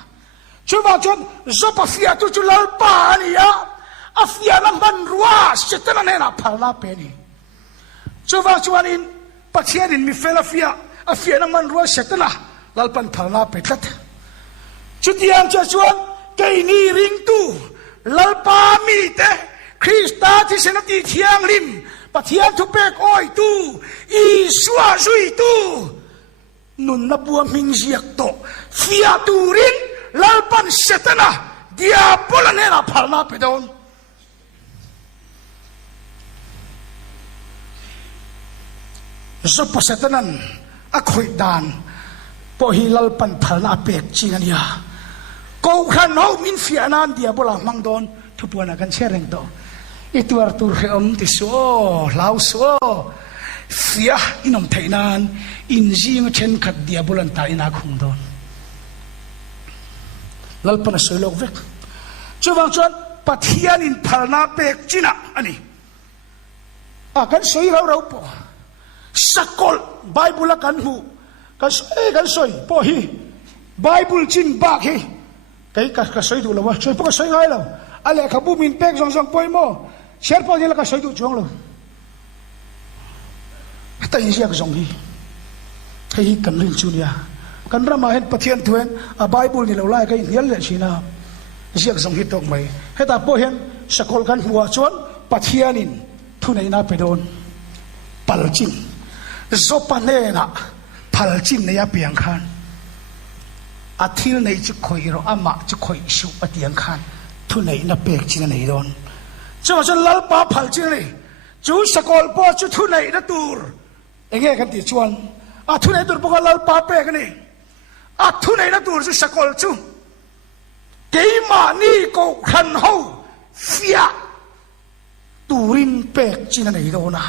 ช่วยบอกจนจบเฟียตุจุลัลปานี่ยะเฟียน้ำมันรัวเสตนาเฮนะพลนาเป็นอีกช่วยบอกจวนอินปัจเจียนินมีเฟลเฟียน้ำมันรัวเสตนาลัลปันพลนาเป็นทัดจุดยังจะชวนเกนี่ริงตูลัลปามีเตคริสตาที่เสนติเทียงริมปะเทียนทุเปกอ้อยตูอีสวาจุยตูนุนนับบัวมิงเจียกโตเฟียตูรินลัลปันเสตนาเดียบลเนนาพานาเปดอนจบเสตนันอักขยดานพอฮิลัลปันพานาเปกจิงันยากูขันเอามินเฟียนันเดียบลามังดอนทุบวันกันเชริงโตitu artur hem tiso lauso sia inom thainan injing chen khat dia bulan ta ina khung don lalpana soilok vek chuwang chuan pathian in phalna pek china ani kan soi rau po sakol bible kan hu kan soi po hi bible chin bak hi kai ka soi du lo wa soi po soi ngai lo ale khabu min pek jong poi moเชื่อพอดีแล้วก็ใช้ดูจวงเลยแต่ยิ่งยากจงฮีให้กันเรื่องชุนยากันเรามาเห็นปฏิญาณทวนไบเบิลนี่เราไล่กันเยอะเลยสินะยิ่งยากจงฮีตกไหมให้ตาพอเห็นสกอลกันหัวชวนปฏิญาณินทุนในนาไปโดนพัลจินจบปันเน่นะพัลจินในยาเปียงขันอาทิตย์ในจะคอยเราอามาจะคอยสุปฏิญาณขันทุนในนาเปียกจินในโดนจะมาจนลัลปาพัลจิเลยจูสกอลปอจูทุนในนัตูร์เองกันติชวนทุนในตูร์พวกลัลปาเปกันนี่ทุนในนัตูร์จูสกอลจูเกมานี่ก็ขันหูเฟียตูรินเปกจินในโดนะ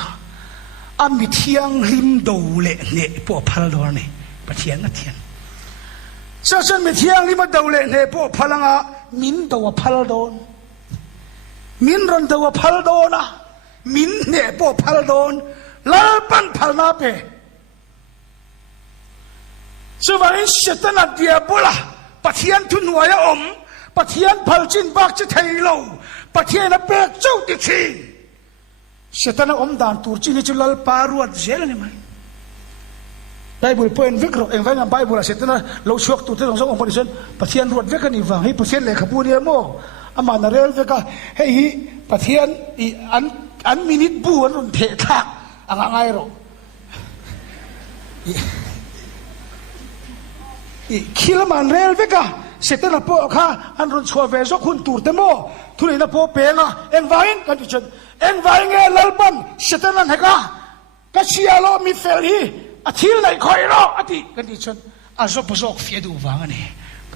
มิเทียงริมดูเล่เนี่ยพวกพัลโดนี่ปะเทียนนะเทียนจะจนมิเทียงริมดูเล่เนี่ยพวกพัลงะมินตัวพัลโดนมินรันตัวพัลโดนะมินเนี่ยพวกพัลโดนลัลปันพัลนาเป สุวรรณเสตนัดเดียบุละปะเทียนทุนหัวยอมปะเทียนพัลจินบักจะไทยโลปะเทียนเปกเจ้าติชินเสตนัดอมดานตูร์จินิจุลลปารวดเจลนี่ไหมไบเบิลพอยน์วิกรเองว่าไงไบเบิลเสตนัดเราชวกตูร์ที่เราส่งออกมาดิฉันปะเทียนรวดเวกันนี่ว่าให้ปะเทียนเลยขบูเนี่ยโมอามานาเรลเวกาให้ปะเทียนอันมินิทบูอันรุนเททักอ่างไงหรอคิลมันเรลเวกาเสตนัดพอค่ะอันรุนชัวเวจคุณตูร์เตโมทุเรนพอเปงอ่ะเองว่าเองกันดิฉันเองว่าเองลลปันเสตนัดเฮกาก็เชียร์เรามีเฟลฮีอาทิตย์ไหนคอยรออาทิตย์กันดิฉันอาจจะประสบเฟียดูฟังนี่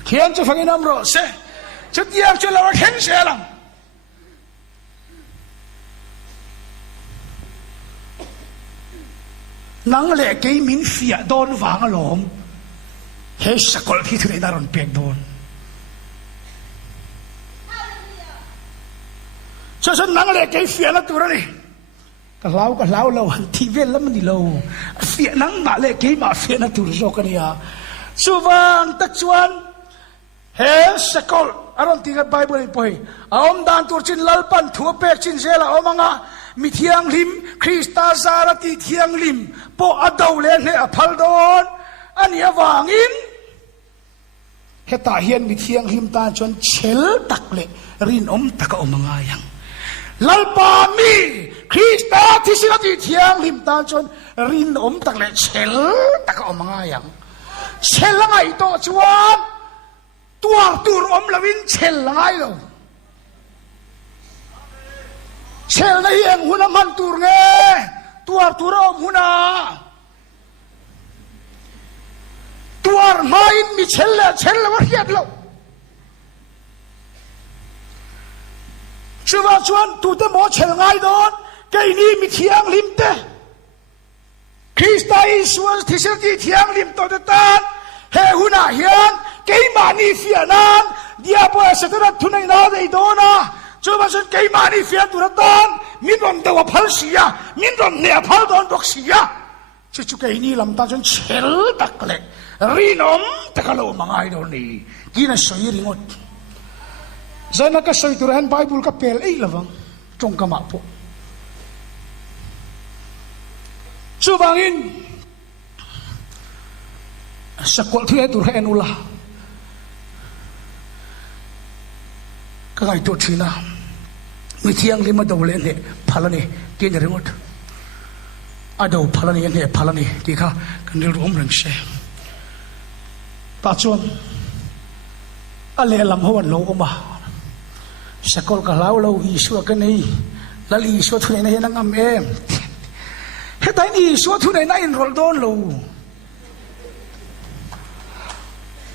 เขียนจะฟังอินามรอเสจะเดียกจะเราเห็นเสียลังนังเล็กกี่มินเฟียโดนฟังอารมณ์เฮสกอลที่ทุเรนารอนเปียกโดนฉันนังเล็กกี่เฟียนักตัวนี่ก็เล่าเราที่เวลแล้วมันนี่เราเฟียนังมาเล็กกี่มาเฟียนักตัวโจกันเนี่ยสุวรรณตักชวนเฮสกอลอารมณ์ที่กับไบเบิลไปอมดานตัวจินลลปันทั่วเปกจินเซลอมังะมีเทียงลิมคริสตาซาร์ตีเทียงลิมโปอดาวเลนเฮอพัลโดนอันนี้วางอินเฮตาเฮียนมีเทียงลิมตาจนเชลตักเลรินตักอมังะยังลลปามีคริสตาที่สิลตีเทียงลิมตาจนรินตักเลเชลตักอมังะยังเชลไงโตจวนตัวตูรอมลวินเชลไงเราเชลในเองหุนามันตูรเงตัวตูรอมหุนาตัวไม่มีเชลว่าเฮียดเราชัวชวนตูเตโมเชลไงโดนไกนี่มีเทียงลิมเตคริสต์อิสวาที่สิ่งที่เทียงลิมตัวเตันเฮหุนาเฮียนไกมานีเฟียนันเดียบว่าเสตนัดทุนในนาได้โดนะชัวฉันไกมานีเฟียตัวตันมินรอนเดวพัลเสียมินรอนเนียพัลโดนดอกเสียชุกไกนี่ลำตาจนเชลตักเล็กรีนตะกะโลมังไงโดนี่กินสอยริงอดใจนักสอยตัวเห็นไบเบิลกับเปลไอ้ละวังจงกระมาพอชูบางอินสกุลที่ตัวเห็นอุลาก็ไงตัวทีน่ะมีเที่ยงลิมาดูเล่นเนี่ยพาลนี่กินอย่างไรอาดูพาลนี่เนี่ยพาลนี่ที่ข้ากันเรื่องรวมเรื่องเช่ตาชวนอะไรลำหัวโลกมาสกุลกับเราอีสัวกันนี่แล้วอีสัวทุเรศนั่งอำเอ็มเฮ้ยแต่นี่สัวทุเรศนั่งอินโรลโดนเรา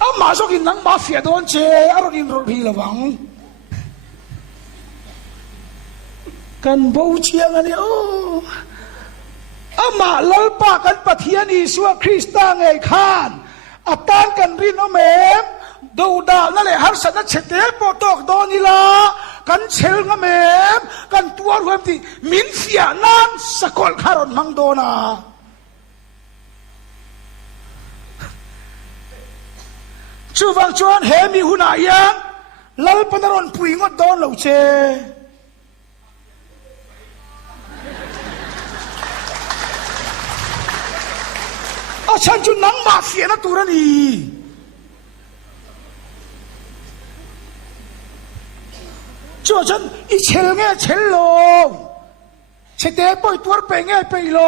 อามาสกินนังมาเฟียโดนเจอารกินโรลพีละวังกันบูเชียงอันนี้โอ้อามาลลปากันปะเทียนอีสัวคริสต์ไงขานอัตานกันรินอเมมดูดาวนั่นแหละฮัลสันนัดเฉดเตะปอตอกโดนิลากันเชลงเมมกันตัวรวมที่มินเฟียนันสกอลคารอนมังโดนาชูฟังชวนเฮมีหุนายังลลปนรอนปุยงดโดนเหล่าเชฉันจุนังมาเฟียนะตัวนี้ชัวฉันอีเชลเงเชลโลเชเตปอยตัวไปเงไปโล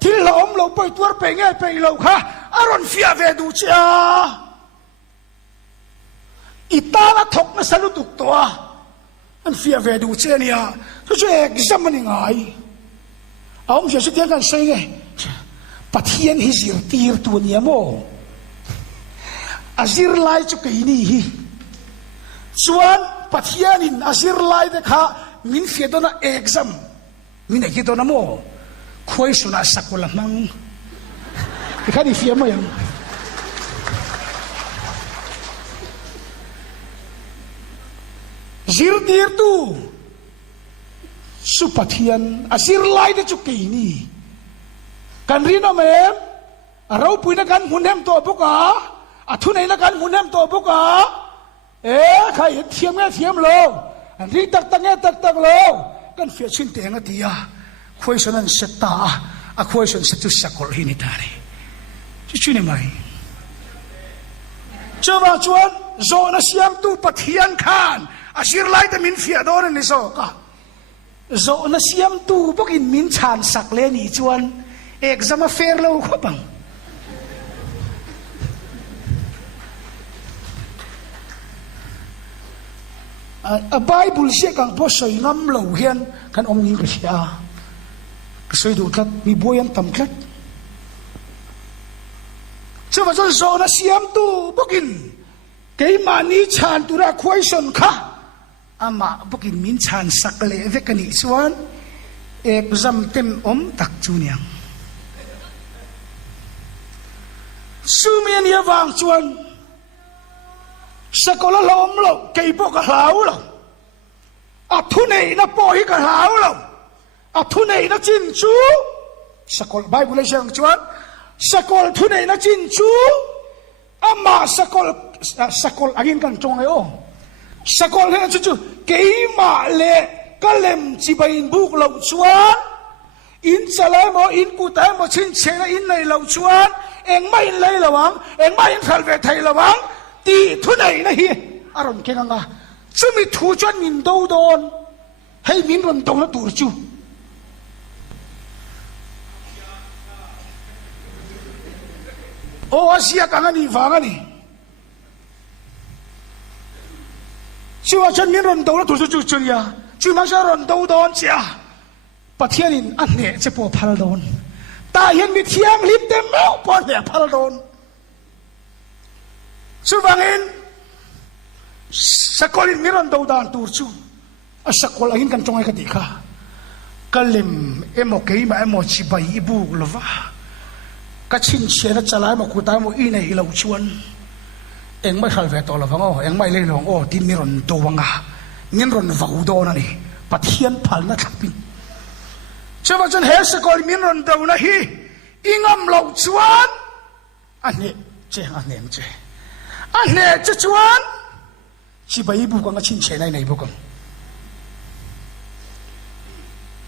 ที่หลอมโลปอยตัวไปเงไปโลค่ะอารอนเฟียเวดูจ้าอีตาละทกมาสลุตุกตัวอันเฟียเวดูเจเนี่ยทุกช่วยเอกซ์มันยังไงเอาผมจะสุดท้ายกันใช่ไงปะเทียนฮิซิร์ตีร์ตัวเนี้ยโมอาซิร์ไลจุกอินี่ฮิส่วนปะเทียนินอาซิร์ไลเด็กhaมินเฟียโดนะเอกซัมมินเอกโดนะโมคุยสุนัขสักคนละมั้งที่ข้าดีเฟียมั้งซิร์ตีร์ตูสุปะเทียนอาซิร์ไลเด็กจุกอินี่กันรีนอเมม rau pui na kan hun hem to boka a thu nei na kan hun hem to boka khai thiam nghe thiam lo ri tak tak nghe tak tak lo kan fia chin te nga tia khoi son an seta a khoi son setu sakol hi ni tare chu ni mai chawa chuan zo na siam tu pathian khan asir lai ta min fia don ni so ka zo na siam tu bokin min chan sak le ni chuan exam a fair lo kho bang a Bible siya kang po soy ngam lo hian kan om ning siya kasoy du tlat mi boyan tam tlat so va zo na siam tu bokin kay mani chan tu ra khoi son kha ama bokin min chan sak le ve kani chuan exam tem om tak chu niang sumian ya wang chuan sakola lom lo kay po ka hlau lo a thu nei na po hi ka hlau lo a thu nei na chin chu sakol Bible siang chuan sakol thu nei na chin chu ama sakol agin kan chong ai o sakol he chu chu kay ma le kalem chi bain buk lo chuan in chalai mo in ku tai mo chin chena in nei lo chuan eng mai in lei lawang eng mai in khal ve thai lawang ti thu nei na hi aron ke nga chumi thu chuan min do don hei min ron tong na tur chu o asia ka ngani wanga ni chuwa chuan min ron tong na tur chu chu ya chu ma sha ron do don chia pathian in an ne che po phal don ta hian mi thiam lim tem mau po ne phal don Subangin sakolin miran daw dan turchu asakol agin kan chongay kadika kalim emo keima emo chibay ibu lova kachin siya na chalay mo kutay mo inay ilaw chuan eng may halve to lova ngo eng may lelong o di miran daw nga minron vaudo na ni pathian pal na kapin chaba chan he sakol miran daw na hi ingam law chuan ane che anem che ane che chuan si ba ibu kang chin che nai ibu kang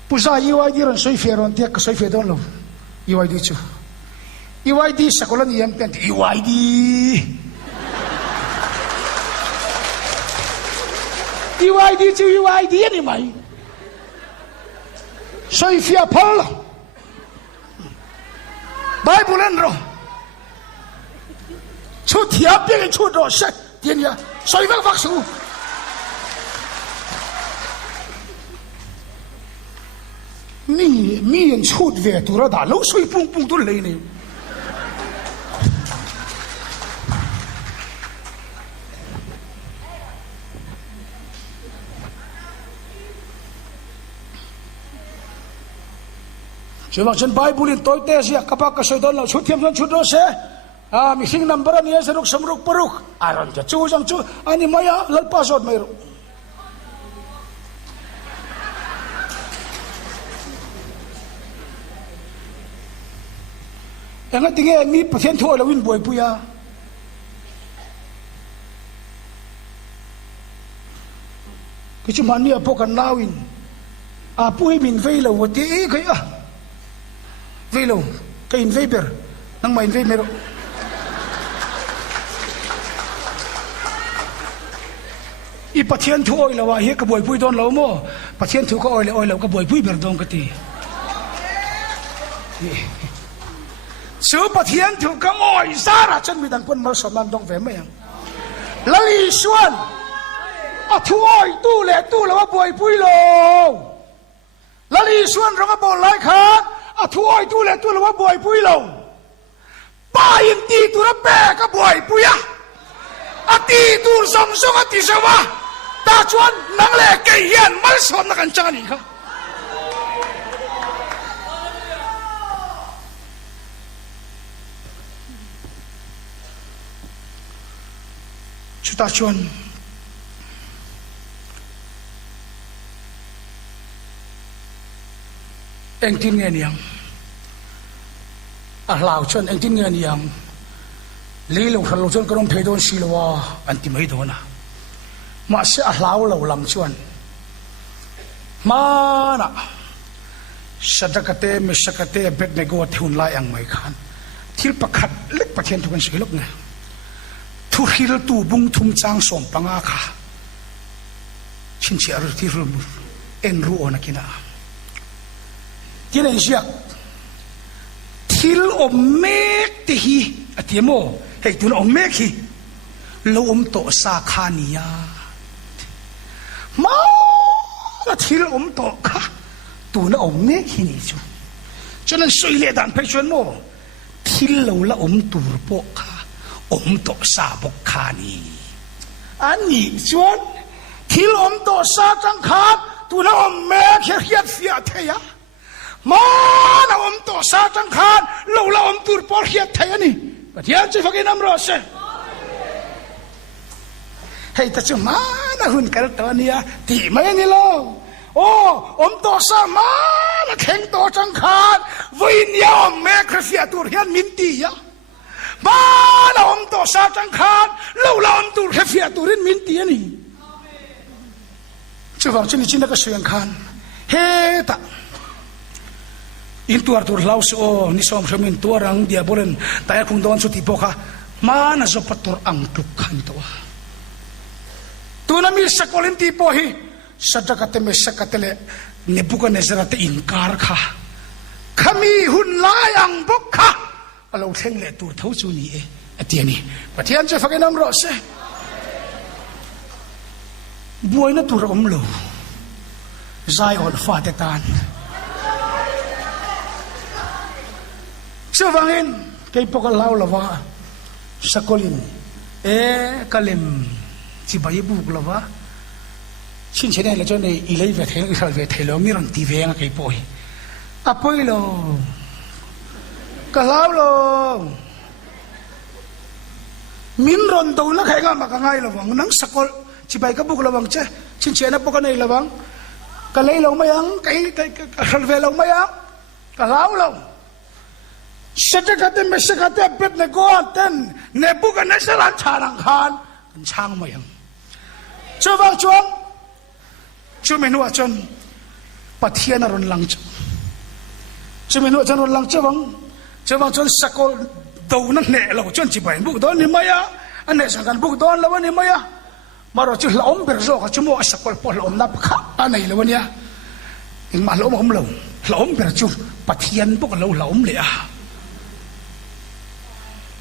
pusa iwai di ron soi feron dia ka soi fedon lo iwai di chu iwai di sakolan yam pen iwai di iwai di chu iwai di ni mai soi fia pal Bible en ro出铁边出着是点呀，水分发数。你人出的多了大，漏水蹦蹦都累呢。就往真摆布林多点些，可把个水多了，出天上出着些。Mising number niya sa samruk paruk aron ka chusang chu ani maya lalpasod mayro ang atinge mi patient ho lawin boy puya kichuman niya po kan lawin apuy min velo wati kaya velo kain vapor nang main vapor I pathian thu oi lawa he ka boy pui don lo mo pathian thu ko oi lo ka boy pui ber dong ka ti su pathian thu ka moi sara chan mi dang pon mal saman dong ve me lali suan a thu oi tu lawa boy pui lo lali suan ro ka bol lai kha a thu oi tu lawa boy pui lo pa in ti tu ra pe ka boy pui a ti tu som song a ti sawa ta chuan nang le ke hian mal som na kan chang ni kha chu ta chuan eng tin nge niang lào chân anh tin nghe niang lấy lâu thật lâu chân cái ông thấy đồn xì loa anh tìm thấy đồn à mà sẽ lào lâu làm chuan mà nè sadakate mesakate bet nego thun lai ang mai khan thil pakhat lek pathian thukan silok ne thu hil tu bung thum chang som panga kha chin chi ar ti rum en ru ona kina kinen siak thil om mek te hi atiamo hei tun om mek hi lo om to sa khania ma thil om to kha tu na om mek hi ni chu cho nên suy lệ đàn phải chuyên mô thil lo la om tur po kha om to sa bok kha ni an ni chuan thil om to sa chang kha tu na om mek hi hiat fia theya ma na om to sa chang kha lo la om tur po hiat theya ni pathian chi fakin am ro se hei ta chu ma na hun kar to nia ti mai ni lo ô om to sa ma na theng to chang khan voi nia om me khafia tur hian min ti ya ma na om to sa chang khan lo la om tur khafia turin min ti ani chuwang chini chin ka suyang khan he ta in tuar tur lau so ni som shamin tuarang dia bolen ta khung don su ti poka ma na zo patur ang tuk khan to tu na mi sakolin ti po hi sadakate mesakatele Nebuchadnezzar te inkar kha khami hun layang bok kha alo theng le tur thau chu ni e atiani pathian che fakenam ro se buaina tur om lo zai on fa te tan chawangin kay pokal law lawa sakolin e kalem chi bai buk lawa xin chế này là cho này ý lấy về thế lo mi rong ti về ngay cái bôi à bôi lo cả lão lo min ron đâu nó khai ngang mà cả ngay là vắng nắng sakol chỉ bay cái bục là vắng chứ xin chế nó bốc cái này là vắng cả lấy lâu mấy ăn cái về lâu mấy ăn cả lão lo Sadakate mesakate bet nego ten Nebuchadnezzar an charang khan chang mấy ăn cho vang chuông chú mình nuôi chân pathian ở rôn lăng chú mình nuôi chân rôn lăng chứ vắng chân sakol đầu nó nè lâu chân chỉ bảy bụng đó ni mấy á anh này sang gần bụng đó là vấn ni mấy á mà rồi chứ lỏng bể rồi chú mua sakol po lỏng nắp khác anh này là vấn ni á nhưng mà lỏng lỏng bể chú pathian bụng lâu lỏng lệ à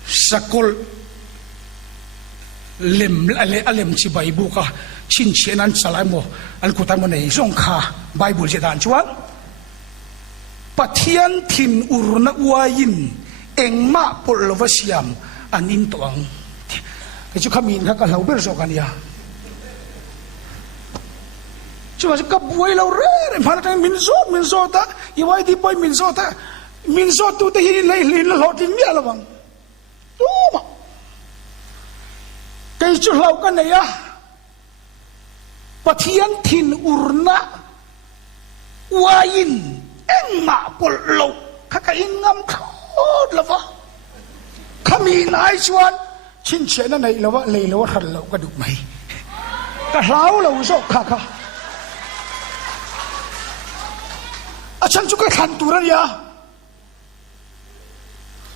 sakol lem chỉ bảy bụng à xin chiến anh salai mo anh cụ tam này rong kha Bible chỉ đàn chuan pathian thin urna uain engma polvasiam anin toang cái chú khamin kha ka lau ber zo kan ya chú mà ka buai lau re phana tang min zo ta iwai di poi min zo tu te hi lai lin lo ting mia lawang tu ma cái chú lau kan này ya pathian thin urna wain engma pollo khaka ingam thot lawa khami nai chuan chin chena nei lawa lei lawa khan lo ka duk mai ka hlau lo zo kha achan chu ka khan turan ya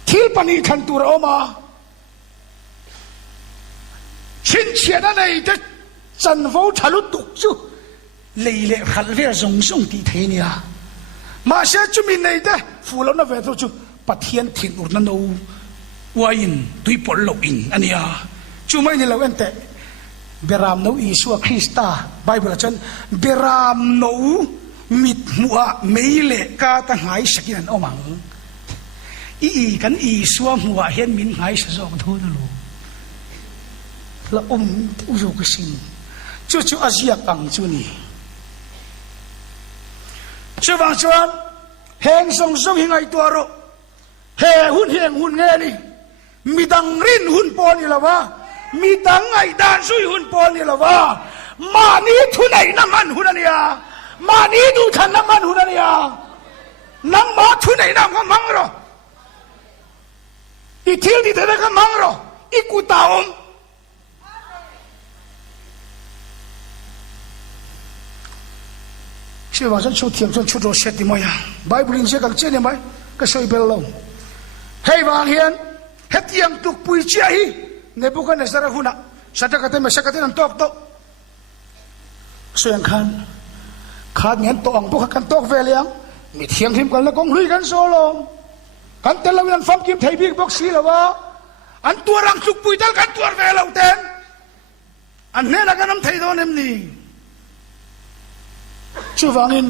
thil pani khan tur oma chin chena nei te chân vô thảo tục chứ lệ lệ khẩn về rong rong tí thế nhỉ mà sẽ chúng mình này đấy phụ lão nó về thôi chứ pathian thiên ur nó nâu wain tuy bỏ lậu in anh à chú mấy này là anh tệ beram nâu Isua Christa Bible là chân beram nâu mít mua mấy lệ ca ta ngái sakin ông măng cái Isua mua hiền min ngái sa rồi thôi đó là uzu cái gì chú Asia bằng chú ni chú vang chuan heng song song hi ngai tua ro he hun nghe ni mi dang rin hun po ni lawa mi dang ngai dan sui hun po ni lawa ma ni thu nei na man hun ania ma ni du than na man hun ania nang ma thu nei na mang ro อีทิลที่เธอได้ก็มังรออีกูตาอมเชื่อว่าฉันชูเทียมฉันชูโรเชตที่มวยไบเบิลอินเสียกันเจนี่ไหมก็ช่วยเบลลงเฮ้ยวางเฮียนเฮ็ดยังตุกปุยเจียฮีเนบุกันเนสระหุนะสัตย์กันเต็มสักกันเต็มตอกตอกส่วนขันขาดเงินตองพวกกันตอกเวลียงมีเทียงทิมกันแล้วกงลุยกันโซโลกันเตลวินฟัมกิมไทยบิ๊กบ็อกซี่แล้ววะอันตัวรังตุกปุยเตลกันตัวเวลาเต็มอันนี้นักน้ำไทยโดนเอ็มนี่ชูฟังอิน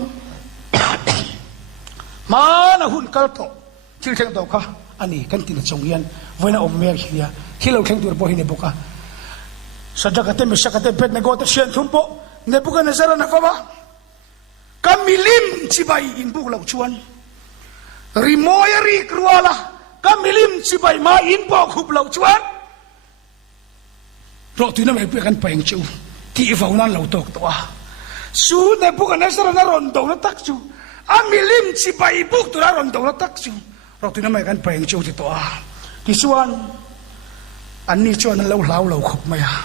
มาหน้าหุ่นกัลโตที่เข่งตัวข้าอันนี้กันติดจงเย็นวันนั้นอมเมียขี้ยาที่เราเข่งตัวพอหินบุกะสัจจะกันเต็มสัจกันเต็มเป็ดในโกตเชียนทุ่มโปในบุกะในสระนักฟ้าก็มีลิมชิบายอินบุกเราชวนริโมยรีกรัวละก็มีลิมชิบายมาอินบุกหุบเราชวนเราที่นั่นไม่เพื่อกันไปยังจูที่ฝั่งนั้นเราตกตัวสู้ในบุกในสระนั้นรอนดงนักตักจูอามิลิมชิบายบุกตัวนั้นรอนดงนักตักจูเราที่นั่นไม่กันไปยังจูที่ตัวที่ส่วนอันนี้ชวนนั้นเราขุบไหมอ่ะ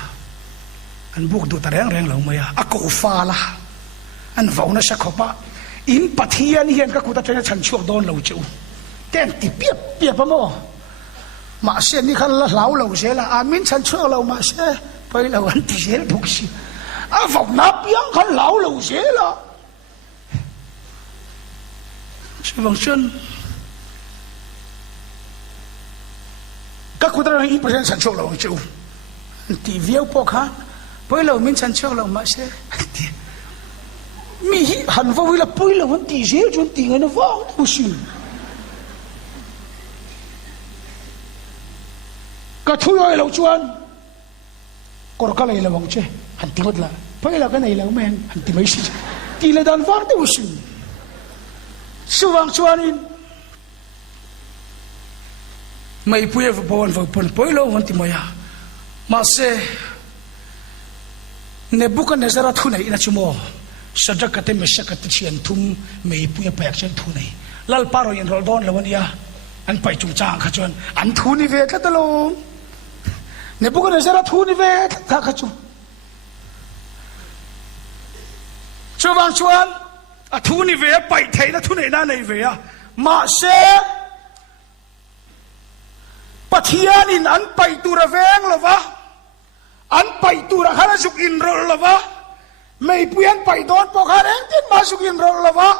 อันบุกดูตะแรงเราไหมอ่ะอากาฟ้าละอันฝั่งนั้นสักขบะอินปัทยานี่เห็นก็กูตัดใจฉันช่วยโดนเราจูแกนติเปียบปะโมมาเสียนี่ขันเราเสียละอามินฉันช่วยเรามาเสียไปเราอันที่เสียทุกสิ่งอาฝั่งนับยังขันเราเสียละช่วยฟังฉันก็คุณต้องอินปัทยาฉันช่วยเราจูที่เวียวพอค่ะไปเรามินฉันช่วยเรามาเสียมีหันว่าเวลาไปเราวันที่เสียจนตีเงินฟ้องผู้สิก็ช่วยเราชวนก็เราก็เลยเราหวังเช่หันตีหมดละไปเราก็ไหนเราแม่งหันตีไม่ใช่ตีเลยดันฟ้องผู้สิสว่างชวนอินไม่พูดว่าบอลว่าบอลไปเราวันที่ไม่ยามาเสเนบุกันเนซาร์ทุนไหนนะชั่วโมงสัจกัดเต็มสักกัดเชียนทุ่มไม่พูดไปอักเชนทุนไหนลัลปาร์ยันรอดอนแล้ววันนี้อันไปจุงจางขจรอันทุนนิเวศตะลงเนบุกันเนซาร์ทุนนิเวศท่าขจรชาวบ้านชวนทุนนิเวศไปไทยนะทุนไหนนั่นนิเวศมาเสปัทยานินอันไปตัวระเวงหรอวะอันไปตัวระคาราสุกินรอหรอวะไม่เปลี่ยนไปโดนปอกหาเองที่มาสุกินรอหรอวะ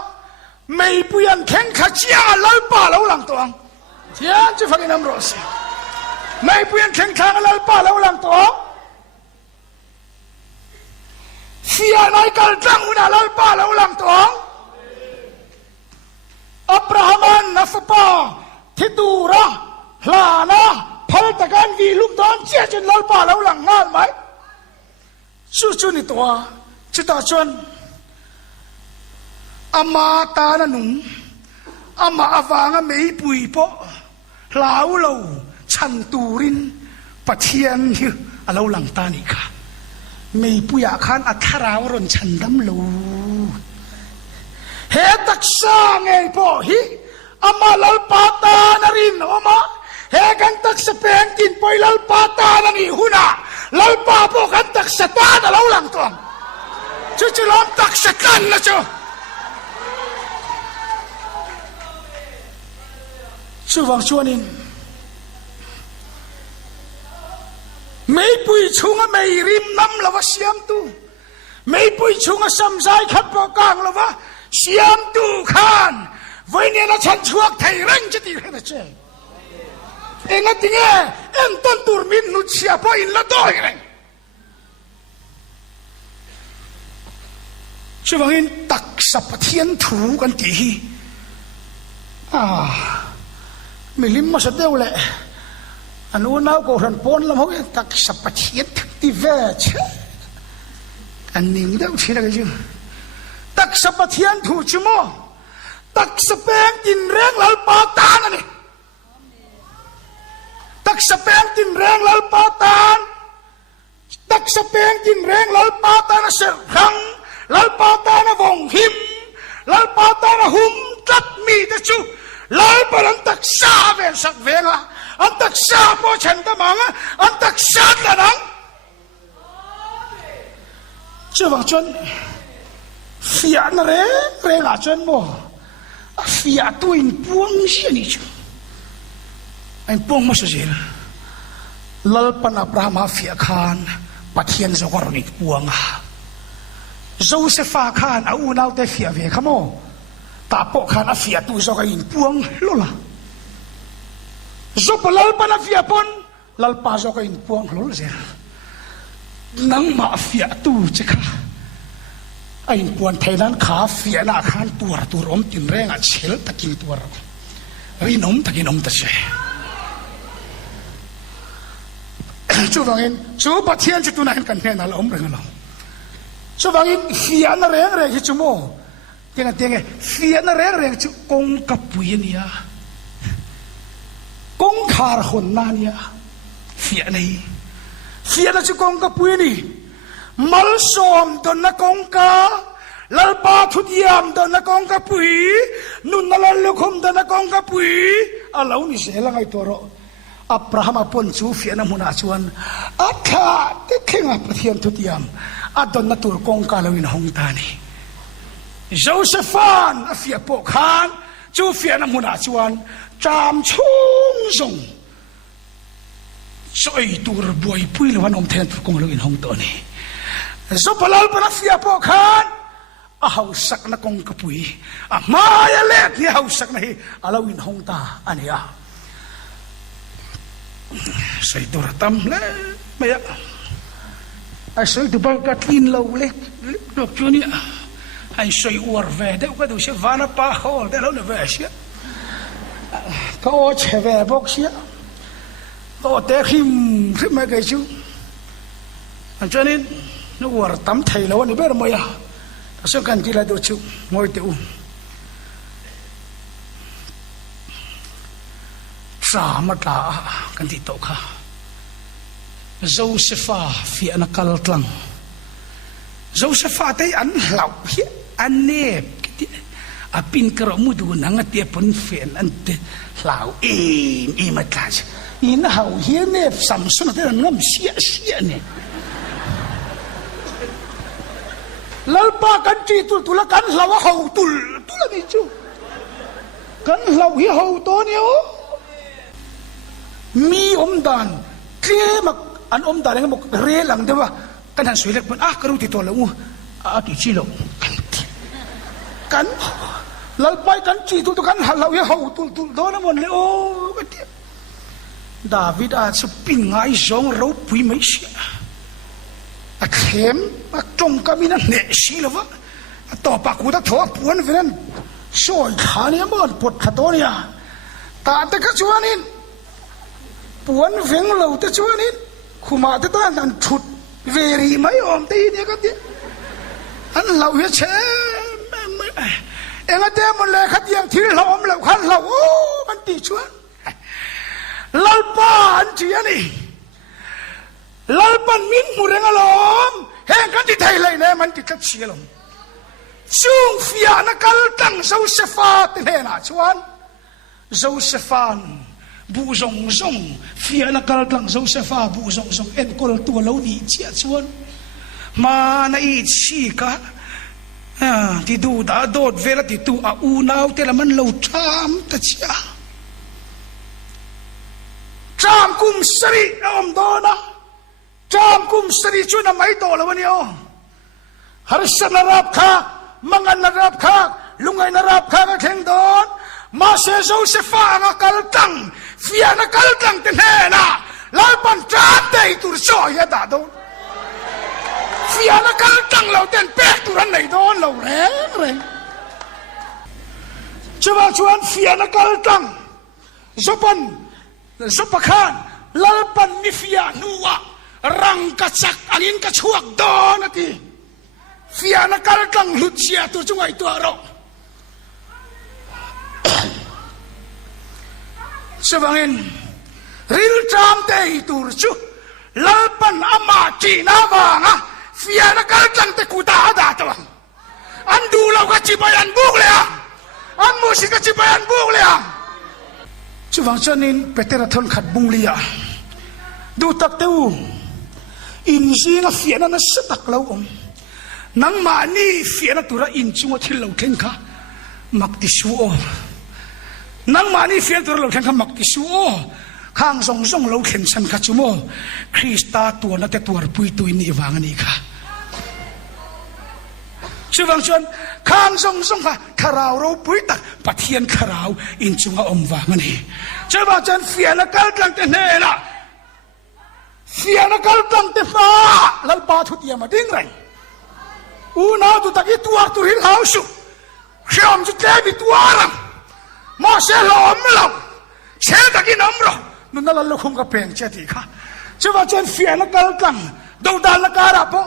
ไม่เปลี่ยนแข่งขันเชียร์ลัลป่าแล้วหลังตัวเชียร์จะฟังน้ำร้อนสิไม่เปลี่ยนแข่งขันลัลป่าแล้วหลังตัวเสียนายกัลจังหุ่นลัลป่าแล้วหลังตัวอับราฮัมันนัฟปาทิตูระลานะพัลตะการวีลุกดอนเจียจนลัลป่าแล้วหลังงานไหมสู้นี่ตัวจิตาชนอามาตาหนุ่มอามาอาวางไม่ปุยปะลาวเราชันตูรินปัทยานที่เราหลังตานี่ค่ะไม่ปุยอาคารอัทราวรนชันดำลูเฮตักษาไงปะฮิอามาลัลปาตานรินอามาเฮกันตักสเปนกินไปลัลปาตานันอีหุนาลัลปาพวกกันตักสตาดเราหลังตัวจะล้อมตักสกันนะจ๊ะช่วยฟังชวนินไม่ปุยชุงไม่ริมน้ำละวะเสียมตูไม่ปุยชุงซ้ำใจขัดปอกลางละวะเสียมตูขานไว้เนี่ยนะฉันช่วยไทยรังจะตีให้นะเจ้เอ็งติงเอ็งต้นตูร์มินนุชเชียพออินละด้วยไงช่วยฟังอินตักสับเทียนถูกันตีไม่ลิมมาสักเดียวแหละอันนู้นเอาโกรันปนแล้วมั้งตักสับเทียนตีเวชอันนี้เดียวที่นั่นก็จึงตักสับเทียนถูชั่วโมงตักสเปงกินแรงลัลปาตานนี่ตักสเปงกินแรงลัลปาตานตักสเปงกินแรงลัลปาตานเสรังลัลปาตานวงหิมลัลปาตานหุมตัดมีแต่ชูลัลปาลันตักซาเวสักเวงละ อันตักซาโปฉันตะมังอันตักซาตะนังเจ้าวังจนฟิยานเรงอาจนโมฟิยาตัวอินพวงเสียนี่จูอินพวงมาสุดเลยลลปันอับราฮัมฟิยาขานปัทยันจะกรณีพวงโจเซฟขานเอาอุณาวเตฟิยาเวขโมตาปกขานฟิยาตัวจะกอินพวงลุล่ะโจปลลปันฟิยาปนลลปาจะกอินพวงลุล่ะเสียนังมาฟิยาตัวจะค่ะไอ้ปวนไทยนั้นขาเฟียนาขานตัวร้อมตินแรงเชลตะกินตัวเรารีนมตะกินนมตะเชจู่ฟังอินจู่ปัทเทียนจู่ตัวนั้นกันแน่นอนอมเรื่องเราจู่ฟังอินเฟียนาแรงที่จู่โม่เตียงเฟียนาแรงจู่กงกับปุยเนี่ยกงขาร์คนนั่นเนี่ยเฟียนี่เฟียน่ะจู่กงกับปุยนี่มัลสอมดนนักองกาลลปาทุดยามดนนักองกาปุยนุนนลลุคุมดนนักองกาปุยอาลาวนี่เสียละไงตัวเราอับราฮัมปนจูฟิยนามุนาชวนอัฐาที่เข่งอับเทียนทุดยามอัดดนนัตุรกองกาลวินหงตานีโจเซฟานอฟิยาปกขานจูฟิยนามุนาชวนจามชุ่งซงสวยตัวบวยปุยละวันอมเทียนทุรกองลวินหงตานีZopalal panafia po kan ahausak na kong kapuy amayalet ni ahausak na hi alawin hongta aniya say duratam le maya ay say dubal katlin lawlek lok juni ay say uarve de ka do siya vana pa hol de law na ve siya ka o cheve bok siya o te khim me ga chu anjanin nó war tắm thầy lâu anh biết rồi à, sao cần chỉ là đồ chịu ngồi tiểu, trả mất là cần chỉ tổ kha, Josepha phía na kal tlang, Josepha thấy anh lão hiết anh nếp, à pin cờ mu du nang tiệp pun phiền anh lão im mà cả, in hậu hiết nếp sắm xuân thế là ngâm xịa nè. Lalpa kan citul tula kan lawa hau tul tula ni cu kan lau hi hau to ni o mi dan kle mak an dan ng mok re lang de ba kan han suilek pun karu ti to lawu ti chi lo kan lalpa kan citul tu kan lau hi hau tul do na mon le o David a su pin ngai zong ro pui mai sia a khem a trong kami na ne si lova a to pa ku ta tho puan venan soi khani mon pot khatonia ta te ka chuanin puan veng lo te chuanin khuma te ta nan thut veri mai om te ne ka te an lau ye che enga te mon le khat yang thil lo om lo khan lo o man ti chuan lalpa an chi ani lalpan min mureng alom heng kan ti thai lai ne man ti kat chialom chung fia na kal tang Josepha te ne na chuan Josephan bu zong zong fia na kal tang Josepha bu zong zong en kol tu lo ni chia chuan ma na I chi ka ti du da dot vela ti tu a u nau te la man lo tham ta chia cham kum sari om dona Jam kum sari chu na mai to lawan yo harsan na rap kha mangan na rap kha lungay na rap kha ka theng don ma se Josepha nga kaltang fia na kaltang tenena lalpan chat dei tur so ya da do fia na kaltang lo ten pek turan nei don lo re chuwa chuan fia na kaltang zopan lalpan ni fia nuwa rang kacak angin kacuak don ati fia na kaltang lucia tu cungai tu aro sebangin ril tram te tur chu lalpan ama china wanga fia na kaltang te kuta ada tawang andu law ka cibayan buk le an musik ka cibayan buk le chu wang chanin petera thon khat bung lia du tak teu in zinga fiana na satak lo om nang ma ni fiana tura in chunga thil lo thlen kha mak ti su o nang ma ni fiana tura lo thlen kha mak ti su o khang song song lo thlen san kha chu mo Krista tua na te tuar pui tui ni wang ani kha chu wang chuan khang song song kha kharau ro pui tak pathian kharau in chunga om wang ani chu wang chuan fiana kal tlang te ne la fiana kal tlang te fa lal pa thu ti ma ding rai u na tu tak i tuar tu hil hau su khiam chu te bi tuaram ma se lom lo se tak i nam ro nun na lo khung ka peng che ti kha chu wang chuan fiana kal tlang do dal na ka ra po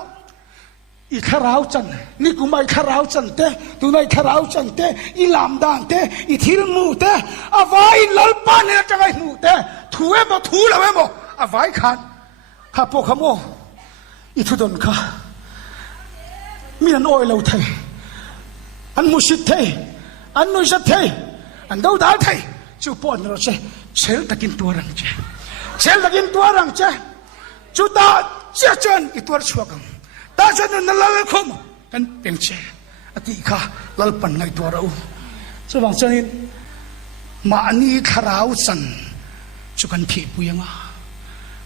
i kharau chan ni kumai kharau chan te tu nai kharau chan te i lam dan te i thil mu te avai lal pa ne changai mu te thuwe mo thu la we mo avai khan ha po khamo i thu don kha mi an oi lo thai an mu sit thai an noi sat thai an do dal thai chu pon ro che chel takin tuarang che chel takin tuarang che chu ta che chen i tuar chuakang ta chen na lal khom kan peng che ati kha lal pan ngai tuarau chu wang chanin ma ani kharau chan chu kan thi puyanga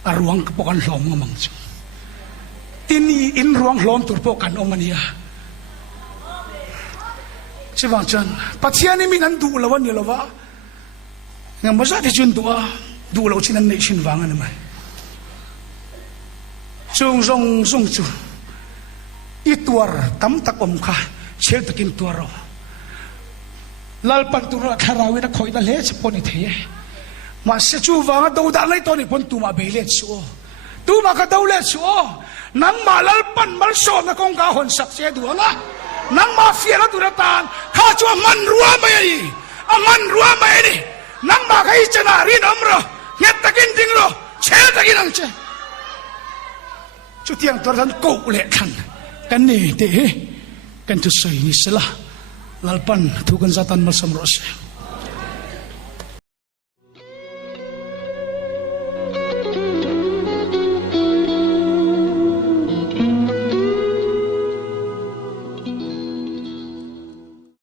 aruang ka pokan hlom ngamang chu tin in ruang hlom tur po kan omania chu wang chan pathiani min an du lawan ni lawa ngam maza ti chun tua du lo chin an nei shin wang an mai chung zong chu i tuar tam tak om kha chel takin tuaro lal pan tu ra kharawi na khoi da le chpon ni the ma se chu wanga do da lai to ni pon tu ma be le chu tu ma ka do le chu nang ma lal pan mal so na kong ka hon sak se du nga nang ma fia na tu ra tan kha chu man ruwa mai a man ruwa mai ni nang ma kai chana ri nam ro nget takin ding ro che takin ang che chu tiang tor dan ko le khan kan ni te kan tu soi ni sela lalpan tu kan zatan mal samro se